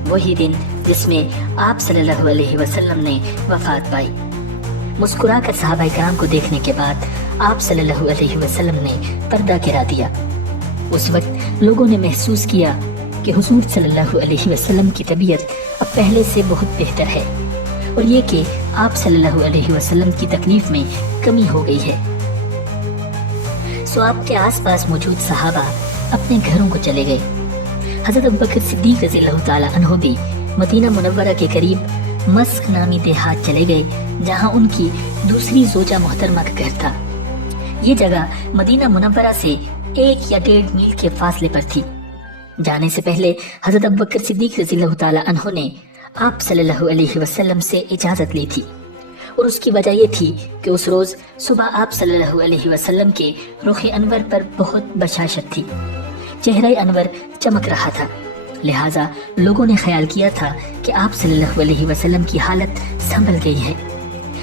वही दिन जिसमें आप सल्लल्लाहु अलैहि वसल्लम ने वफात पाई। मुस्कुरा कर सहाबा इकराम को देखने के बाद आप सल्लल्लाहु अलैहि वसल्लम ने पर्दा गिरा दिया। उस वक्त लोगों ने महसूस किया कि हुजूर सल्लल्लाहु अलैहि वसल्लम की तबीयत अब पहले से बहुत बेहतर है और ये कि आप सल्लल्लाहु अलैहि वसल्लम की तकलीफ में कमी हो गई है। सो आपके आसपास मौजूद सहाबा अपने घरों को चले गए। हज़रत अबू बकर सिद्दीक रज़ी अल्लाह ताला अन्हु भी मदीना मुनव्वरा के करीब मस्क नामी देहात चले गए, जहां उनकी दूसरी जोजा मोहतरमा का घर था। ये जगह मदीना मुनव्वरा से 1 या 1.5 मील के फासले पर थी। जाने से पहले हज़रत अबू बकर सिद्दीक रज़ी अल्लाह ताला अन्हु ने आप सल्लल्लाहु अलैहि वसल्लम से इजाज़त ली थी और उसकी वजह ये थी कि उस रोज़ सुबह आप सल्लल्लाहु अलैहि वसल्लम के रुख अनवर पर बहुत बशाशत थी। चेहरा अनवर चमक रहा था, लिहाजा लोगों ने ख्याल किया था कि आप सल्लल्लाहु अलैहि वसल्लम की हालत संभल गई है।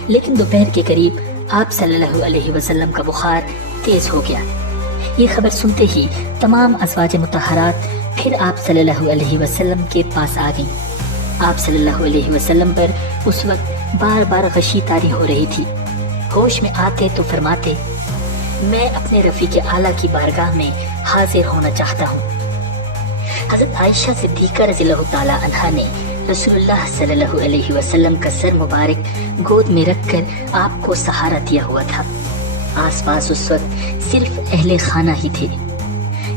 लेकिन दोपहर के करीब आप सल्लल्लाहु अलैहि वसल्लम का बुखार तेज हो गया। ये खबर सुनते ही तमाम अज़वाज मुतहरात फिर आप सल्लल्लाहु अलैहि वसल्लम के पास आ गईं। आप सल्लल्लाहु अलैहि वसल्लम पर उस वक्त बार बार गशी तारी हो रही थी। होश में आते तो फरमाते, मैं अपने रफ़ीक आला की बारगाह में हाजिर होना चाहता हूँ। हज़रत आयशा सिद्दीक़ा रज़ियल्लाहु ताला अन्हा ने रसूलुल्लाह सल्लल्लाहु अलैहि वसल्लम का सर मुबारक गोद में रखकर आपको सहारा दिया हुआ था। आसपास उस वक्त सिर्फ अहले खाना ही थे।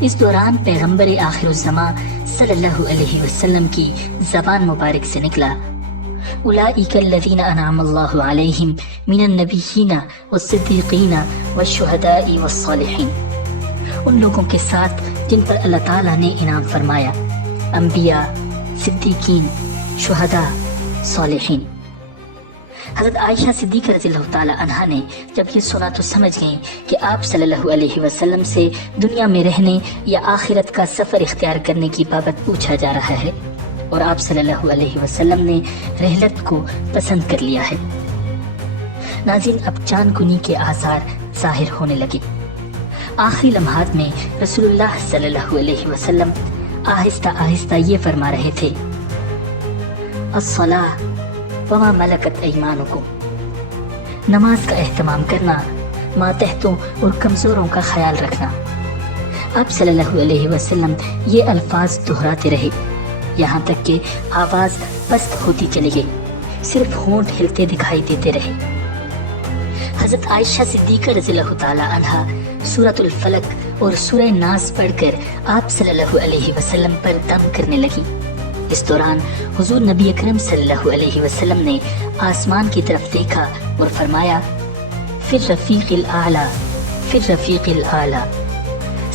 इस दौरान पैगंबर आखिरुज़्ज़मा सल्लल्लाहु अलैहि वसल्लम की ज़बान मुबारक से निकला, उलाइका अल्लज़ीना अनअमल्लाहु अलैहिम मिनन नबिय्यीना वस्सिद्दीक़ीना वश्शुहदाई वस्सालिहीन। उन लोगों के साथ जिन पर अल्लाह ताला ने इनाम फरमाया, अंबिया, सिद्दीकीन, शुहदा, सालिहीन। हज़रत आयशा सिद्दीक़ा रज़ियल्लाहु ताला अन्हा ने जब ये सुना तो समझ गईं कि आप सल्लल्लाहु अलैहि वसल्लम से दुनिया में रहने या आखिरत का सफ़र इख्तियार करने की बाबत पूछा जा रहा है और आप सल्लल्लाहु अलैहि वसल्लम ने रहलत को पसंद कर लिया है। नाज़रीन, अब चांदकुनी के आसार ज़ाहिर होने लगे। आखिरी लम्हात में रसूलुल्लाह सल्लल्लाहु अलैहि वसल्लम आहिस्ता आहिस्ता ये फरमा रहे थे, अस्सलाह वमा मलकत ऐमानुकुम। नमाज का एहतमाम करना, मातहतों और कमज़ोरों का ख्याल रखना। आप सल्लल्लाहु अलैहि वसल्लम ये अल्फाज दोहराते रहे, यहाँ तक कि आवाज़ पस्त होती चली गई, सिर्फ होंठ हिलते दिखाई देते रहे। हज़रत आयशा सिद्दीक़ा रज़ियल्लाहु ताला अन्हा सूरतुल फलक और सूरह नास पढ़कर आप सल्लल्लाहु अलैहि वसल्लम पर दम करने लगी। इस दौरान हुजूर नबी अकरम सल्लल्लाहु अलैहि वसल्लम ने आसमान की तरफ देखा और फरमाया, फिर रफ़ीक़िल आला, फिर रफ़ीक़िल आला।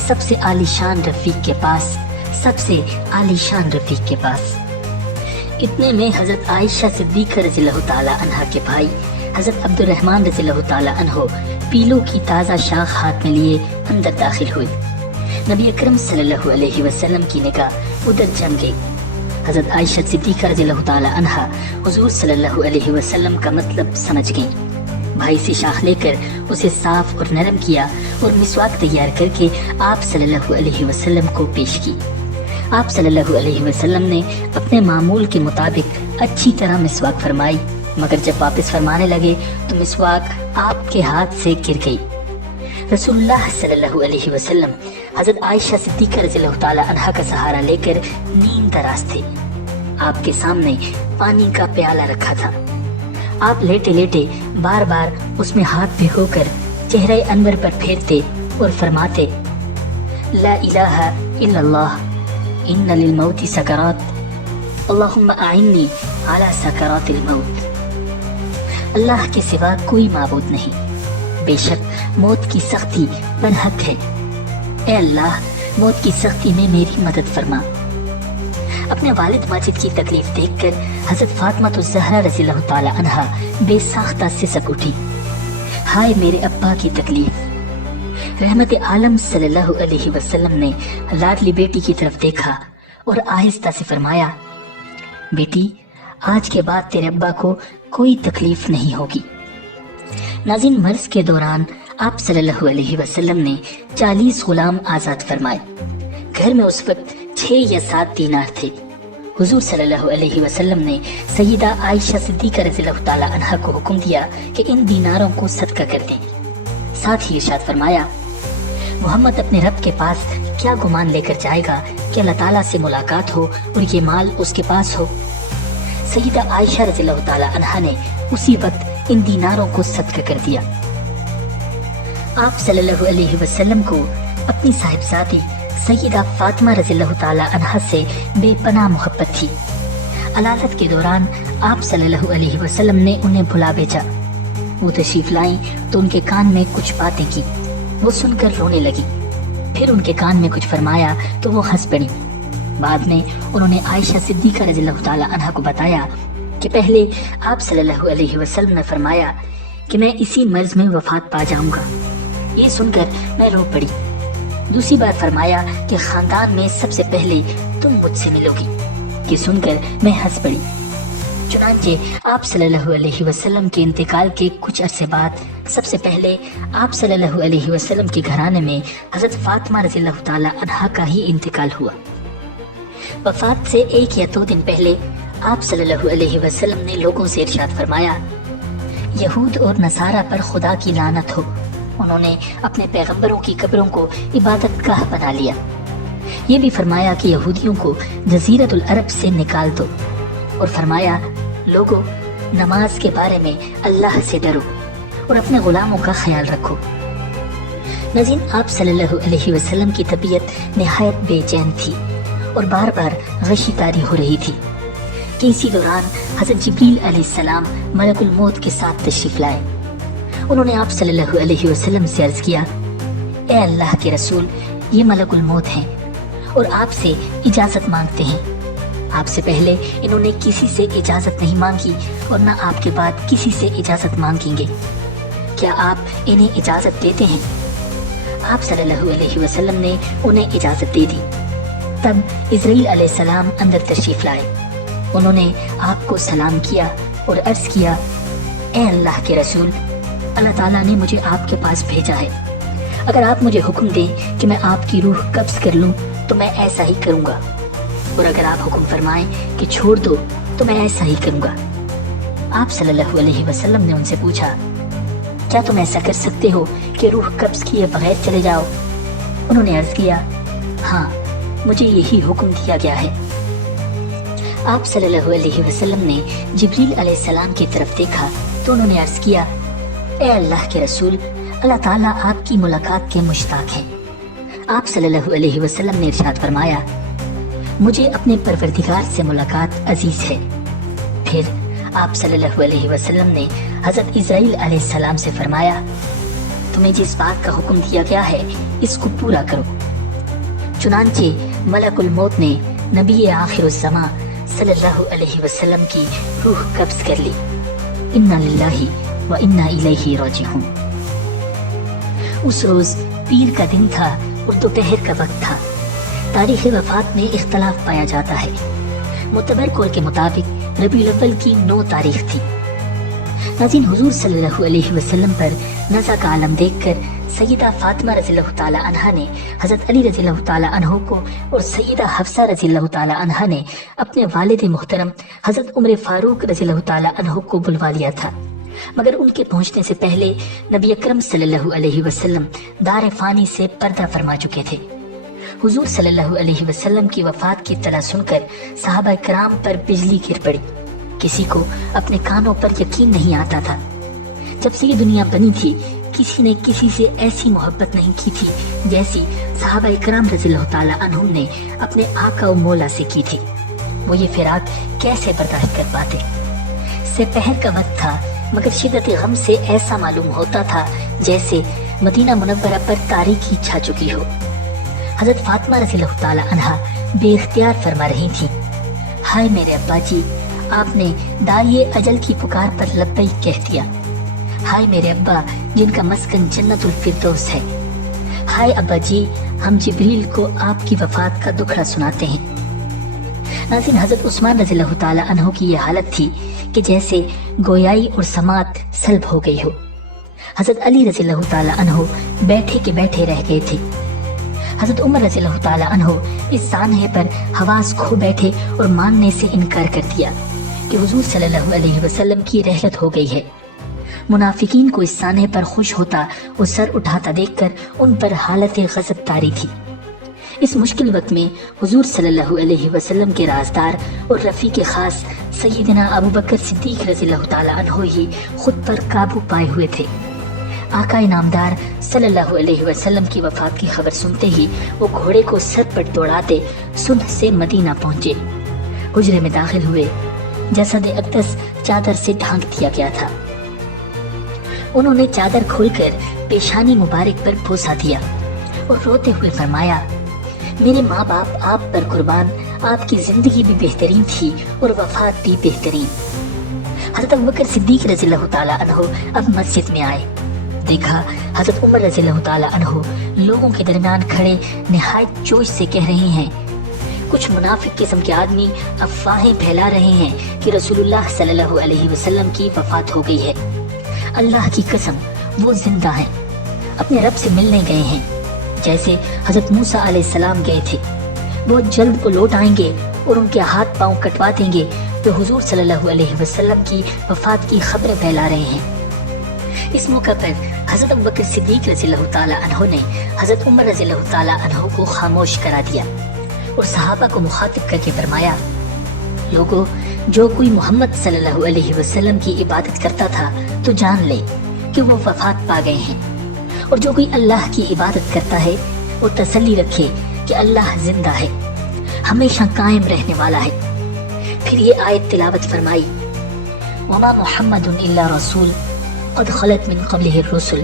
सबसे आलीशान रफ़ीक के पास, सबसे आलीशान रफ़ीक के पास। इतने में हज़रत आयशा सिद्दीक़ा रज़ियल्लाहु ताला अन्हा के भाई हज़रत अब्दुर्रहमान रज़ियल्लाहु ताला अन्हु पीलों की ताज़ा शाख हाथ में लिए अंदर दाखिल हुए। नबी अकरम सल्लल्लाहु अलैहि वसल्लम की निगाह उधर जम गई। हज़रत आयशा सिद्दीक़ा रज़ियल्लाहु ताला अन्हा हुज़ूर सल्लल्लाहु अलैहि वसल्लम का मतलब समझ गईं। भाई से शाख लेकर उसे साफ और नरम किया और मिसवाक तैयार करके आप सल्लल्लाहु अलैहि वसल्लम को पेश की। आप सल्लल्लाहु अलैहि वसल्लम ने अपने मामूल के मुताबिक अच्छी तरह मिसवाक फरमाई, मगर जब वापस फरमाने लगे तो मिसवाक आपके हाथ से गिर गई। रसूलुल्लाह सल्लल्लाहु अलैहि वसल्लम हज़रत आयशा सिद्दीक़ा रज़ियल्लाहु ताला अन्हा का सहारा लेकर नीम दराज थे। आपके सामने पानी का प्याला रखा था। आप लेटे लेटे बार बार उसमें हाथ भिगोकर चेहरे अनवर पर फेरते और फरमाते, ला इलाहा इल्लल्लाह, इन्ना लिल मौति सकरात, अल्लाहुम्मा आइन्नी अला सकरातिल मौत। अल्लाह के सिवा कोई माबूद नहीं, बेशक मौत की सख्ती बरहक है। ए अल्लाह, मौत की सख्ती में मेरी मदद फरमा। अपने वालिद माजिद की तकलीफ देखकर हज़रत फातिमा ज़हरा रज़ियल्लाहु ताला अन्हा बेसाख्ता सिसक उठी। हाय मेरे अब्बा की तकलीफ। रहमत आलम सल्लल्लाहु अलैहि वसल्लम ने लाडली बेटी की तरफ देखा और आहिस्ता से फरमाया, बेटी, आज के बाद तेरे अब्बा को कोई तकलीफ नहीं होगी। नाज़रीन, मर्ज के दौरान आप सल्लल्लाहु अलैहि वसल्लम ने 40 गुलाम आज़ाद फरमाए। घर में उस वक्त 6 या 7 दीनार थे। हुजूर सल्लल्लाहु अलैहि वसल्लम ने सैयदा आयशा सिद्दीक़ा रज़ियल्लाहु ताला अन्हा को हुक्म दिया कि इन दीनारों को सदका कर दें। साथ ही इरशाद फरमाया, मोहम्मद अपने रब के पास क्या गुमान लेकर जाएगा कि अल्लाह ताला से मुलाकात हो और ये माल उसके पास हो। सैयदा आयशा रज़ियल्लाहु ताला अन्हा ने उसी वक्त इन दीनारों को सदका कर दिया। आप सल्लल्लाहु अलैहि वसल्लम को अपनी साहिबजादी सैयदा फातिमा रज़ियल्लाहु ताला अन्हा से बेपनाह मोहब्बत थी। अलादत के दौरान आप सल्लल्लाहु अलैहि वसल्लम ने उन्हें बुला भेजा। वो तशरीफ लाई तो उनके कान में कुछ बातें की। वो सुनकर रोने लगी। फिर उनके कान में कुछ फरमाया तो वो हंस पड़ी। बाद में उन्होंने आयशा सिद्दीक़ा रज़ियल्लाहु ताला अन्हा को बताया कि पहले आप सल्लल्लाहु अलैहि वसल्लम ने फरमाया कि मैं इसी मर्ज में वफात पा जाऊंगा। ये सुनकर मैं रो पड़ी। दूसरी बार फरमाया कि खानदान में सबसे पहले तुम मुझसे मिलोगी। ये सुनकर मैं हंस पड़ी। चुनांचे आप सल्लल्लाहु अलैहि वसल्लम के इंतकाल के कुछ अरसे बाद सबसे पहले आप सल्लल्लाहु अलैहि वसल्लम के घराने में हज़रत फातिमा रज़ियल्लाहु ताला अन्हा का ही इंतकाल हुआ। वफात से 1 या 2 दिन पहले आप सल्लल्लाहु अलैहि वसल्लम ने लोगों से इरशाद फरमाया, यहूद और नसारा पर खुदा की लानत हो। उन्होंने अपने पैगंबरों की कब्रों को इबादत गाह बना लिया। ये भी फरमाया कि यहूदियों को जजीरतुल अरब से निकाल दो और फरमाया, लोगों, नमाज के बारे में अल्लाह से डरो और अपने गुलामों का ख्याल रखो। नाज़रीन, आप सल्लल्लाहु अलैहि वसल्लम की तबीयत निहायत बेचैन थी और बार बार गशी तारी हो रही थी कि इसी दौरान हज़रत जिब्रील अलैहिस्सलाम मलकुल मौत के साथ तशरीफ लाए। उन्होंने आप सल्लल्लाहु अलैहि वसल्लम से अर्ज किया, ए अल्लाह के रसूल, ये मलकुल मौत हैं और आपसे इजाज़त मांगते हैं। आपसे पहले इन्होंने किसी से इजाज़त नहीं मांगी और न आपके बाद किसी से इजाज़त मांगेंगे। क्या आप इन्हें इजाज़त देते हैं? आप सल्लल्लाहु अलैहि वसल्लम ने उन्हें इजाज़त दे दी। तब इज़राइल अलैहिस्सलाम अंदर तशरीफ लाए। उन्होंने आपको सलाम किया और अर्ज किया, ए अल्लाह के रसूल, अल्लाह ताला ने मुझे आपके पास भेजा है। अगर आप मुझे हुक्म दें कि मैं आपकी रूह कब्ज़ कर लूं तो मैं ऐसा ही करूंगा, और अगर आप हुक्म फरमाएं कि छोड़ दो तो मैं ऐसा ही करूंगा। आप सल्लल्लाहु अलैहि वसल्लम ने उनसे पूछा, क्या तुम ऐसा कर सकते हो कि रूह कब्ज़ किए बगैर चले जाओ? उन्होंने अर्ज किया, हाँ, मुझे यही हुक्म दिया गया है। आप सल्लल्लाहु अलैहि वसल्लम ने जिब्रील अलैहिस्सलाम की तरफ देखा तो उन्होंने अर्ज किया, ए अल्लाह के रसूल, अल्लाह ताला आपकी मुलाकात के मुश्ताक हैं। आप सल्लल्लाहु अलैहि वसल्लम ने इरशाद फरमाया, मुझे अपने परवरदिगार से मुलाकात अजीज है। फिर आप सल्लल्लाहु अलैहि वसल्लम ने हज़रत इज़राइल अलैहिस्सलाम से फरमाया, तुम्हें जिस बात का हुक्म दिया गया है इसको पूरा करो। चुनांचे मलकुल मौत ने नबी आखिरुज़्ज़मा सल्लल्लाहु अलैहि वसल्लम की रूह कब्ज़ कर ली। इन्ना लिल्लाहि व इन्ना इलैहि राजिऊन। उस रोज पीर का दिन था और दोपहर का वक्त था। तारीख वफात में इख्तलाफ पाया जाता है। मुतबर कौल के मुताबिक रबीउल अव्वल की 9 तारीख थी। नाज़रीन, हुजूर सल्लल्लाहु अलैहि वसल्लम पर नज़ा का आलम देखकर सैयदा फातिमा रज़ियल्लाहु ताला अन्हा ने हज़रत अली रज़ियल्लाहु ताला अन्हु को और सैयदा हफ्सा रज़ियल्लाहु ताला अन्हा ने अपने वालिद मुहतरम हज़रत उमर फारूक रज़ियल्लाहु ताला अन्हु को बुलवा लिया था। मगर उनके पहुंचने से पहले नबी अकरम सल्लल्लाहु अलैहि वसल्लम दार फानी से पर्दा फरमा चुके थे। हुजूर सल्लल्लाहु अलैहि वसल्लम की वफात की इत्तला सुनकर सहाबा किराम पर बिजली गिर पड़ी। किसी को अपने कानों पर यकीन नहीं आता था। जब से ये दुनिया बनी थी, किसी ने किसी से ऐसी मोहब्बत नहीं की थी जैसी सहाबा किराम रज़ियल्लाहु ताला अन्हुम ने अपने आका और मौला से की थी। वो ये फिराक कैसे बर्दाश्त कर पाते? दोपहर का वक्त था, मगर शिद्दत गम से ऐसा मालूम होता था जैसे मदीना मुनव्वरा पर तारीकी छा चुकी हो। हज़रत फातिमा रज़ियल्लाहु ताला अन्हा बेइख्तियार फरमा रही थी, हाय मेरे अब्बा जी, आपने दाइए अजल की पुकार पर लब्बैक कह दिया। हाय मेरे अब्बा जिनका मस्कन जन्नतुल फिरदौस है। हाय अब्बा जी, हम जिब्रील को आपकी वफात का दुखड़ा सुनाते हैं। नाज़रीन, हज़रत उस्मान रज़ियल्लाहु ताला अन्हु की ये हालत थी कि जैसे गोयाई और समात सल्ब हो गई हो। हजरत अली रज़ियल्लाहु ताला अन्हो बैठे के बैठे रह गए थे। हजरत उमर रज़ियल्लाहु ताला अन्हो इस सानहे पर हवास खो बैठे और मानने से इनकार कर दिया कि हुजूर सल्लल्लाहु अलैहि वसल्लम की रहलत हो गई है। मुनाफिकीन को इस सानहे पर खुश होता और सर उठाता देखकर उन पर हालत गज़ब तारी थी। इस मुश्किल वक्त में हुजूर सल्लल्लाहु अलैहि वसल्लम के राजदार और रफ़ीक खास सैयदना अबू बकर सिद्दीक रज़ियल्लाहु ताला अन्हो ही खुद पर काबू पाए हुए थे। आका इनामदार सल्लल्लाहु अलैहि वसल्लम की वफात की खबर सुनते ही वो घोड़े को सर पर दौड़ाते सुबह से मदीना पहुंचे। हुजरे में दाखिल हुए। जसद अक़दस चादर से ढांक दिया गया था। उन्होंने चादर खोलकर पेशानी मुबारक पर बोसा दिया और रोते हुए फरमाया, मेरे माँ बाप आप पर कुर्बान, आपकी जिंदगी भी बेहतरीन थी और वफात भी बेहतरीन। हजरत अबू बकर सिद्दीक रज़ियल्लाहु ताला अन्हो अब मस्जिद में आए। देखा हजरत उमर रज़ियल्लाहु ताला अन्हो लोगों के दरमियान खड़े निहायत जोश से कह रहे हैं, कुछ मुनाफिक किस्म के आदमी अफवाहें फैला रहे हैं कि रसूलुल्लाह सल्लल्लाहु अलैहि वसल्लम की वफात हो गई है। अल्लाह की कसम वो जिंदा हैं, अपने रब से मिलने गए हैं, जैसे हजरत मूसा अलैहिस्सलाम गए थे। वो जल्द को लौट आएंगे और उनके हाथ पांव कटवा देंगे। तो हुजूर सल्लल्लाहु अलैहि वसल्लम की वफात की खबरें फैला रहे हैं। इस मौके पर हजरत अबू बकर सिद्दीक रज़ियल्लाहु ताला अन्हो ने हजरत उमर रज़ियल्लाहु ताला अन्हो को खामोश करा दिया और सहाबा को मुखातिब करके फरमाया, लोगों, जो कोई मोहम्मद सल्लल्लाहु अलैहि वसल्लम की इबादत करता था तो जान ले कि वो वफात पा गए हैं, और जो कोई अल्लाह की इबादत करता है वो तसल्ली रखे कि अल्लाह जिंदा है, हमेशा कायम रहने वाला है। फिर ये आयत तिलावत फरमाई, वमा मुहम्मदुन इल्ला रसूल क़द खलत मिन क़ब्लिहि रुसुल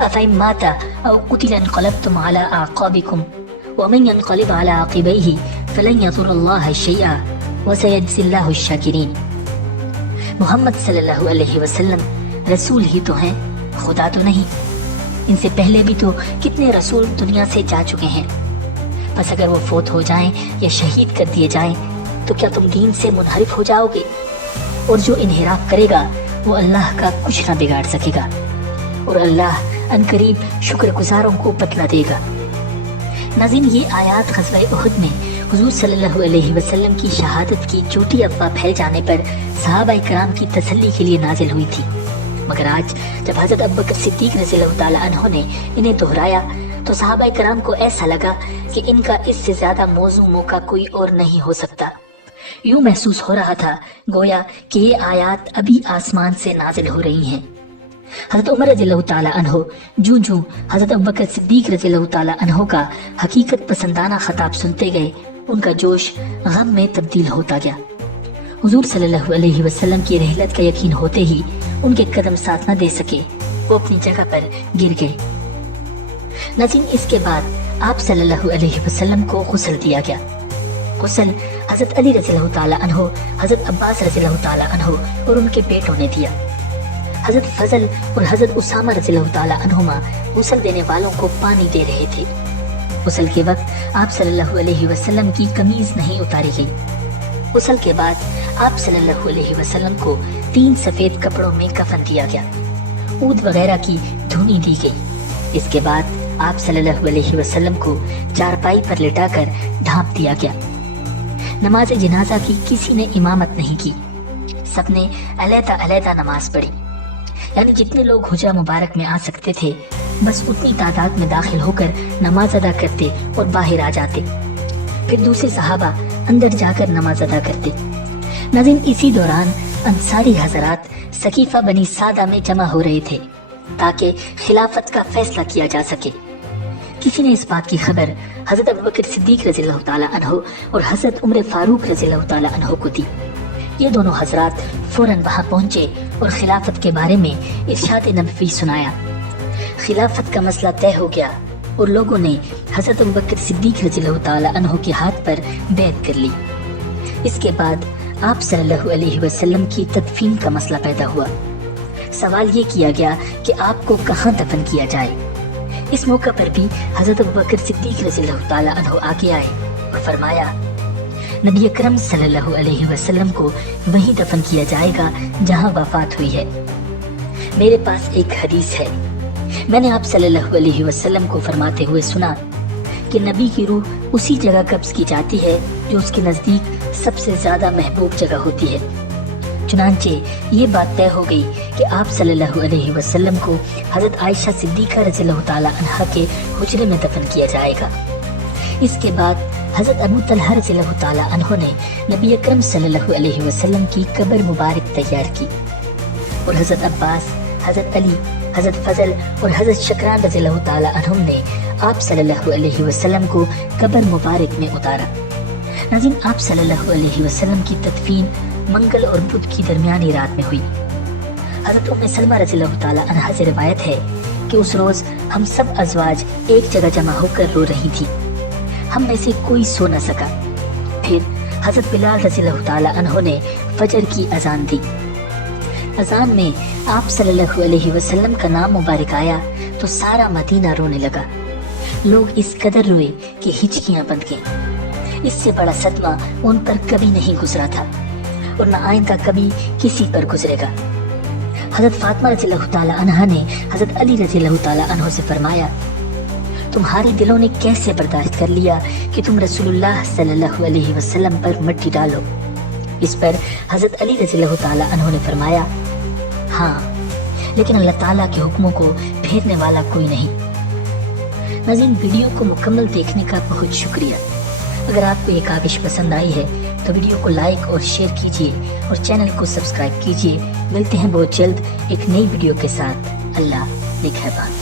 अफ़इन माता औ क़ुतिला इन्क़लबतुम अला अअक़ाबिकुम वमन यन्क़लिब अला अक़िबैहि फ़लन यज़ुर्रल्लाह शैअा वसयजज़िल्लाहु शाकिरीन। मोहम्मद सल्लल्लाहु अलैहि वसल्लम रसूल ही तो हैं, खुदा तो नहीं। इनसे पहले भी तो कितने रसूल दुनिया से जा चुके हैं। बस अगर वो फोत हो जाएं या शहीद कर दिए जाएं तो क्या तुम दीन से मुनहरिफ हो जाओगे? और जो इन्हिराफ करेगा वो अल्लाह का कुछ ना बिगाड़ सकेगा, और अल्लाह अनकरीब शुक्रगुजारों को बदला देगा। नाज़रीन, ये आयत ग़ज़वा उहद में हुज़ूर सल्लल्लाहु अलैहि वसल्लम की शहादत की झूठी अफ़वाह फैल जाने पर सहाबा इकराम की तसल्ली के लिए नाजिल हुई थी। मगर आज जब हज़रत अबू बकर सिद्दीक रज़ियल्लाहु ताला अन्हो ने इन्हें दोहराया तो सहाबा इकराम को ऐसा लगा कि इनका इससे ज्यादा मौजू मौका कोई और नहीं हो सकता। यूं महसूस हो रहा था गोया कि ये आयत अभी आसमान से नाजिल हो रही हैं। हज़रत उमर रज़ियल्लाहु ताला अन्हो जूं हज़रत अबू बकर सिद्दीक रज़ियल्लाहु ताला अन्हो का हकीकत पसंदाना खिताब सुनते गए, उनका जोश गम में तब्दील होता गया। हुजूर सल्लल्लाहु अलैहि वसल्लम की रहलत का यकीन होते ही उनके कदम साथ न दे सके, वो अपनी जगह पर गिर गए। नाज़रीन, इसके बाद आप सल्लल्लाहु अलैहि वसल्लम को गुस्ल दिया गया। गुस्ल हज़रत अली रज़ियल्लाहु ताला अन्हो, हज़रत अब्बास रज़ियल्लाहु ताला अन्हो और उनके बेटों ने दिया। हज़रत फजल और हज़रत उसामा रज़ियल्लाहु ताला अन्हुमा गुस्ल देने वालों को पानी दे रहे थे। गुस्ल के वक्त आप सल्लल्लाहु अलैहि वसल्लम की कमीज नहीं उतारी गई। गुस्ल के बाद आप सल्लल्लाहु अलैहि वसल्लम को 3 सफेद कपड़ों में कफन दिया गया। ऊद वगैरह की धुनी दी गई। इसके बाद आप सल्लल्लाहु अलैहि वसल्लम को चारपाई पर लिटाकर ढांप दिया गया। नमाज जनाजा की किसी ने इमामत नहीं की, सबने अलहदा नमाज पढ़ी। यानी जितने लोग हुजरा मुबारक में आ सकते थे बस उतनी तादाद में दाखिल होकर नमाज अदा करते और बाहर आ जाते। फिर दूसरे सहाबा अंदर जाकर नमाज अदा करते। नाज़रीन, इसी दौरान अंसारी हजरात सकीफा बनी सादा में जमा हो रहे थे ताकि खिलाफत का फैसला किया जा सके। किसी ने इस बात की खबर हजरत अबू बकर सिद्दीक रज़ियल्लाहु ताला अन्हो और हजरत उमर फारूक रज़ियल्लाहु ताला अन्हो को दी। ये दोनों हजरात फौरन वहां पहुंचे और खिलाफत के बारे में इरशाद नबवी सुनाया। खिलाफत का मसला तय हो गया और लोगों ने हजरत अबू बकर सिद्दीक रज़ियल्लाहु ताला अन्हो के हाथ पर बैत कर ली। इसके बाद आप सल्लल्लाहु अलैहि वसल्लम की तदफीन का मसला पैदा हुआ। सवाल ये किया गया कि आपको कहाँ दफन किया जाए। इस मौका पर भी हजरत अबू बकर सिद्दीक रज़ियल्लाहु ताला अन्हो आगे आए और फरमाया, नबी अकरम सल्लल्लाहु अलैहि वसल्लम को वहीं दफन किया जाएगा जहां वफात हुई है। मेरे पास एक हदीस है, मैंने आप सल्लल्लाहु अलैहि वसल्लम को फरमाते हुए सुना कि नबी की रूह उसी जगह कब्ज की जाती है जो उसके नज़दीक सबसे ज़्यादा महबूब जगह होती है। चुनांचे ये बात तय हो गई कि आप सल्लल्लाहु अलैहि वसल्लम को हज़रत आयशा सिद्दीक़ा रज़ियल्लाहु ताला अन्हा के हुजरे में दफन किया जाएगा। इसके बाद हज़रत अबू तलहा रज़ियल्लाहु ताला अन्हु ने नबी अकरम सल्लल्लाहु अलैहि वसल्लम की कब्र मुबारक तैयार की और हज़रत अब्बास, हज़रत अली, हज़रत फजल और हज़रत शकरान रज़ियल्लाहु ताला अन्हुम ने आप सल्लल्लाहु अलैहि वसल्लम को कब्र मुबारक में उतारा। नाज़रीन, आप सल्लल्लाहु अलैहि वसल्लम की तदफीन मंगल और बुध की दरमियानी रात में हुई। हज़रत उम्मे सलमा रज़ियल्लाहु ताला अन्हा से रिवायत है कि उस रोज़ हम सब अज़वाज एक जगह जमा होकर रो रही थी। हम में से कोई सो न सका। फिर हज़रत बिलाल रज़ियल्लाहु ताला अन्हु ने फजर की अजान दी। अजान में आप सल्लल्लाहु अलैहि वसल्लम का नाम मुबारक आया तो सारा मदीना रोने लगा। लोग इस कदर रोए कि हिचकियां बंध गईं। इससे बड़ा सदमा उन पर कभी नहीं गुजरा था और न आइंदा कभी किसी पर गुजरेगा। हज़रत फातिमा रज़ियल्लाहु ताला अन्हा ने हज़रत अली रज़ियल्लाहु ताला अन्हु से फरमाया, तुम्हारे दिलों ने कैसे बर्दाश्त कर लिया कि तुम रसूलुल्लाह सल्लल्लाहु अलैहि वसल्लम पर मिट्टी डालो। इस पर हज़रत अली रज़ियल्लाहु ताला अन्हु ने फरमाया, हाँ, लेकिन अल्लाह ताला के हुक्मों को फेरने वाला कोई नहीं। नाज़रीन, वीडियो को मुकम्मल देखने का बहुत शुक्रिया। अगर आपको ये काविश पसंद आई है तो वीडियो को लाइक और शेयर कीजिए और चैनल को सब्सक्राइब कीजिए। मिलते हैं बहुत जल्द एक नई वीडियो के साथ। अल्लाह निगहबान।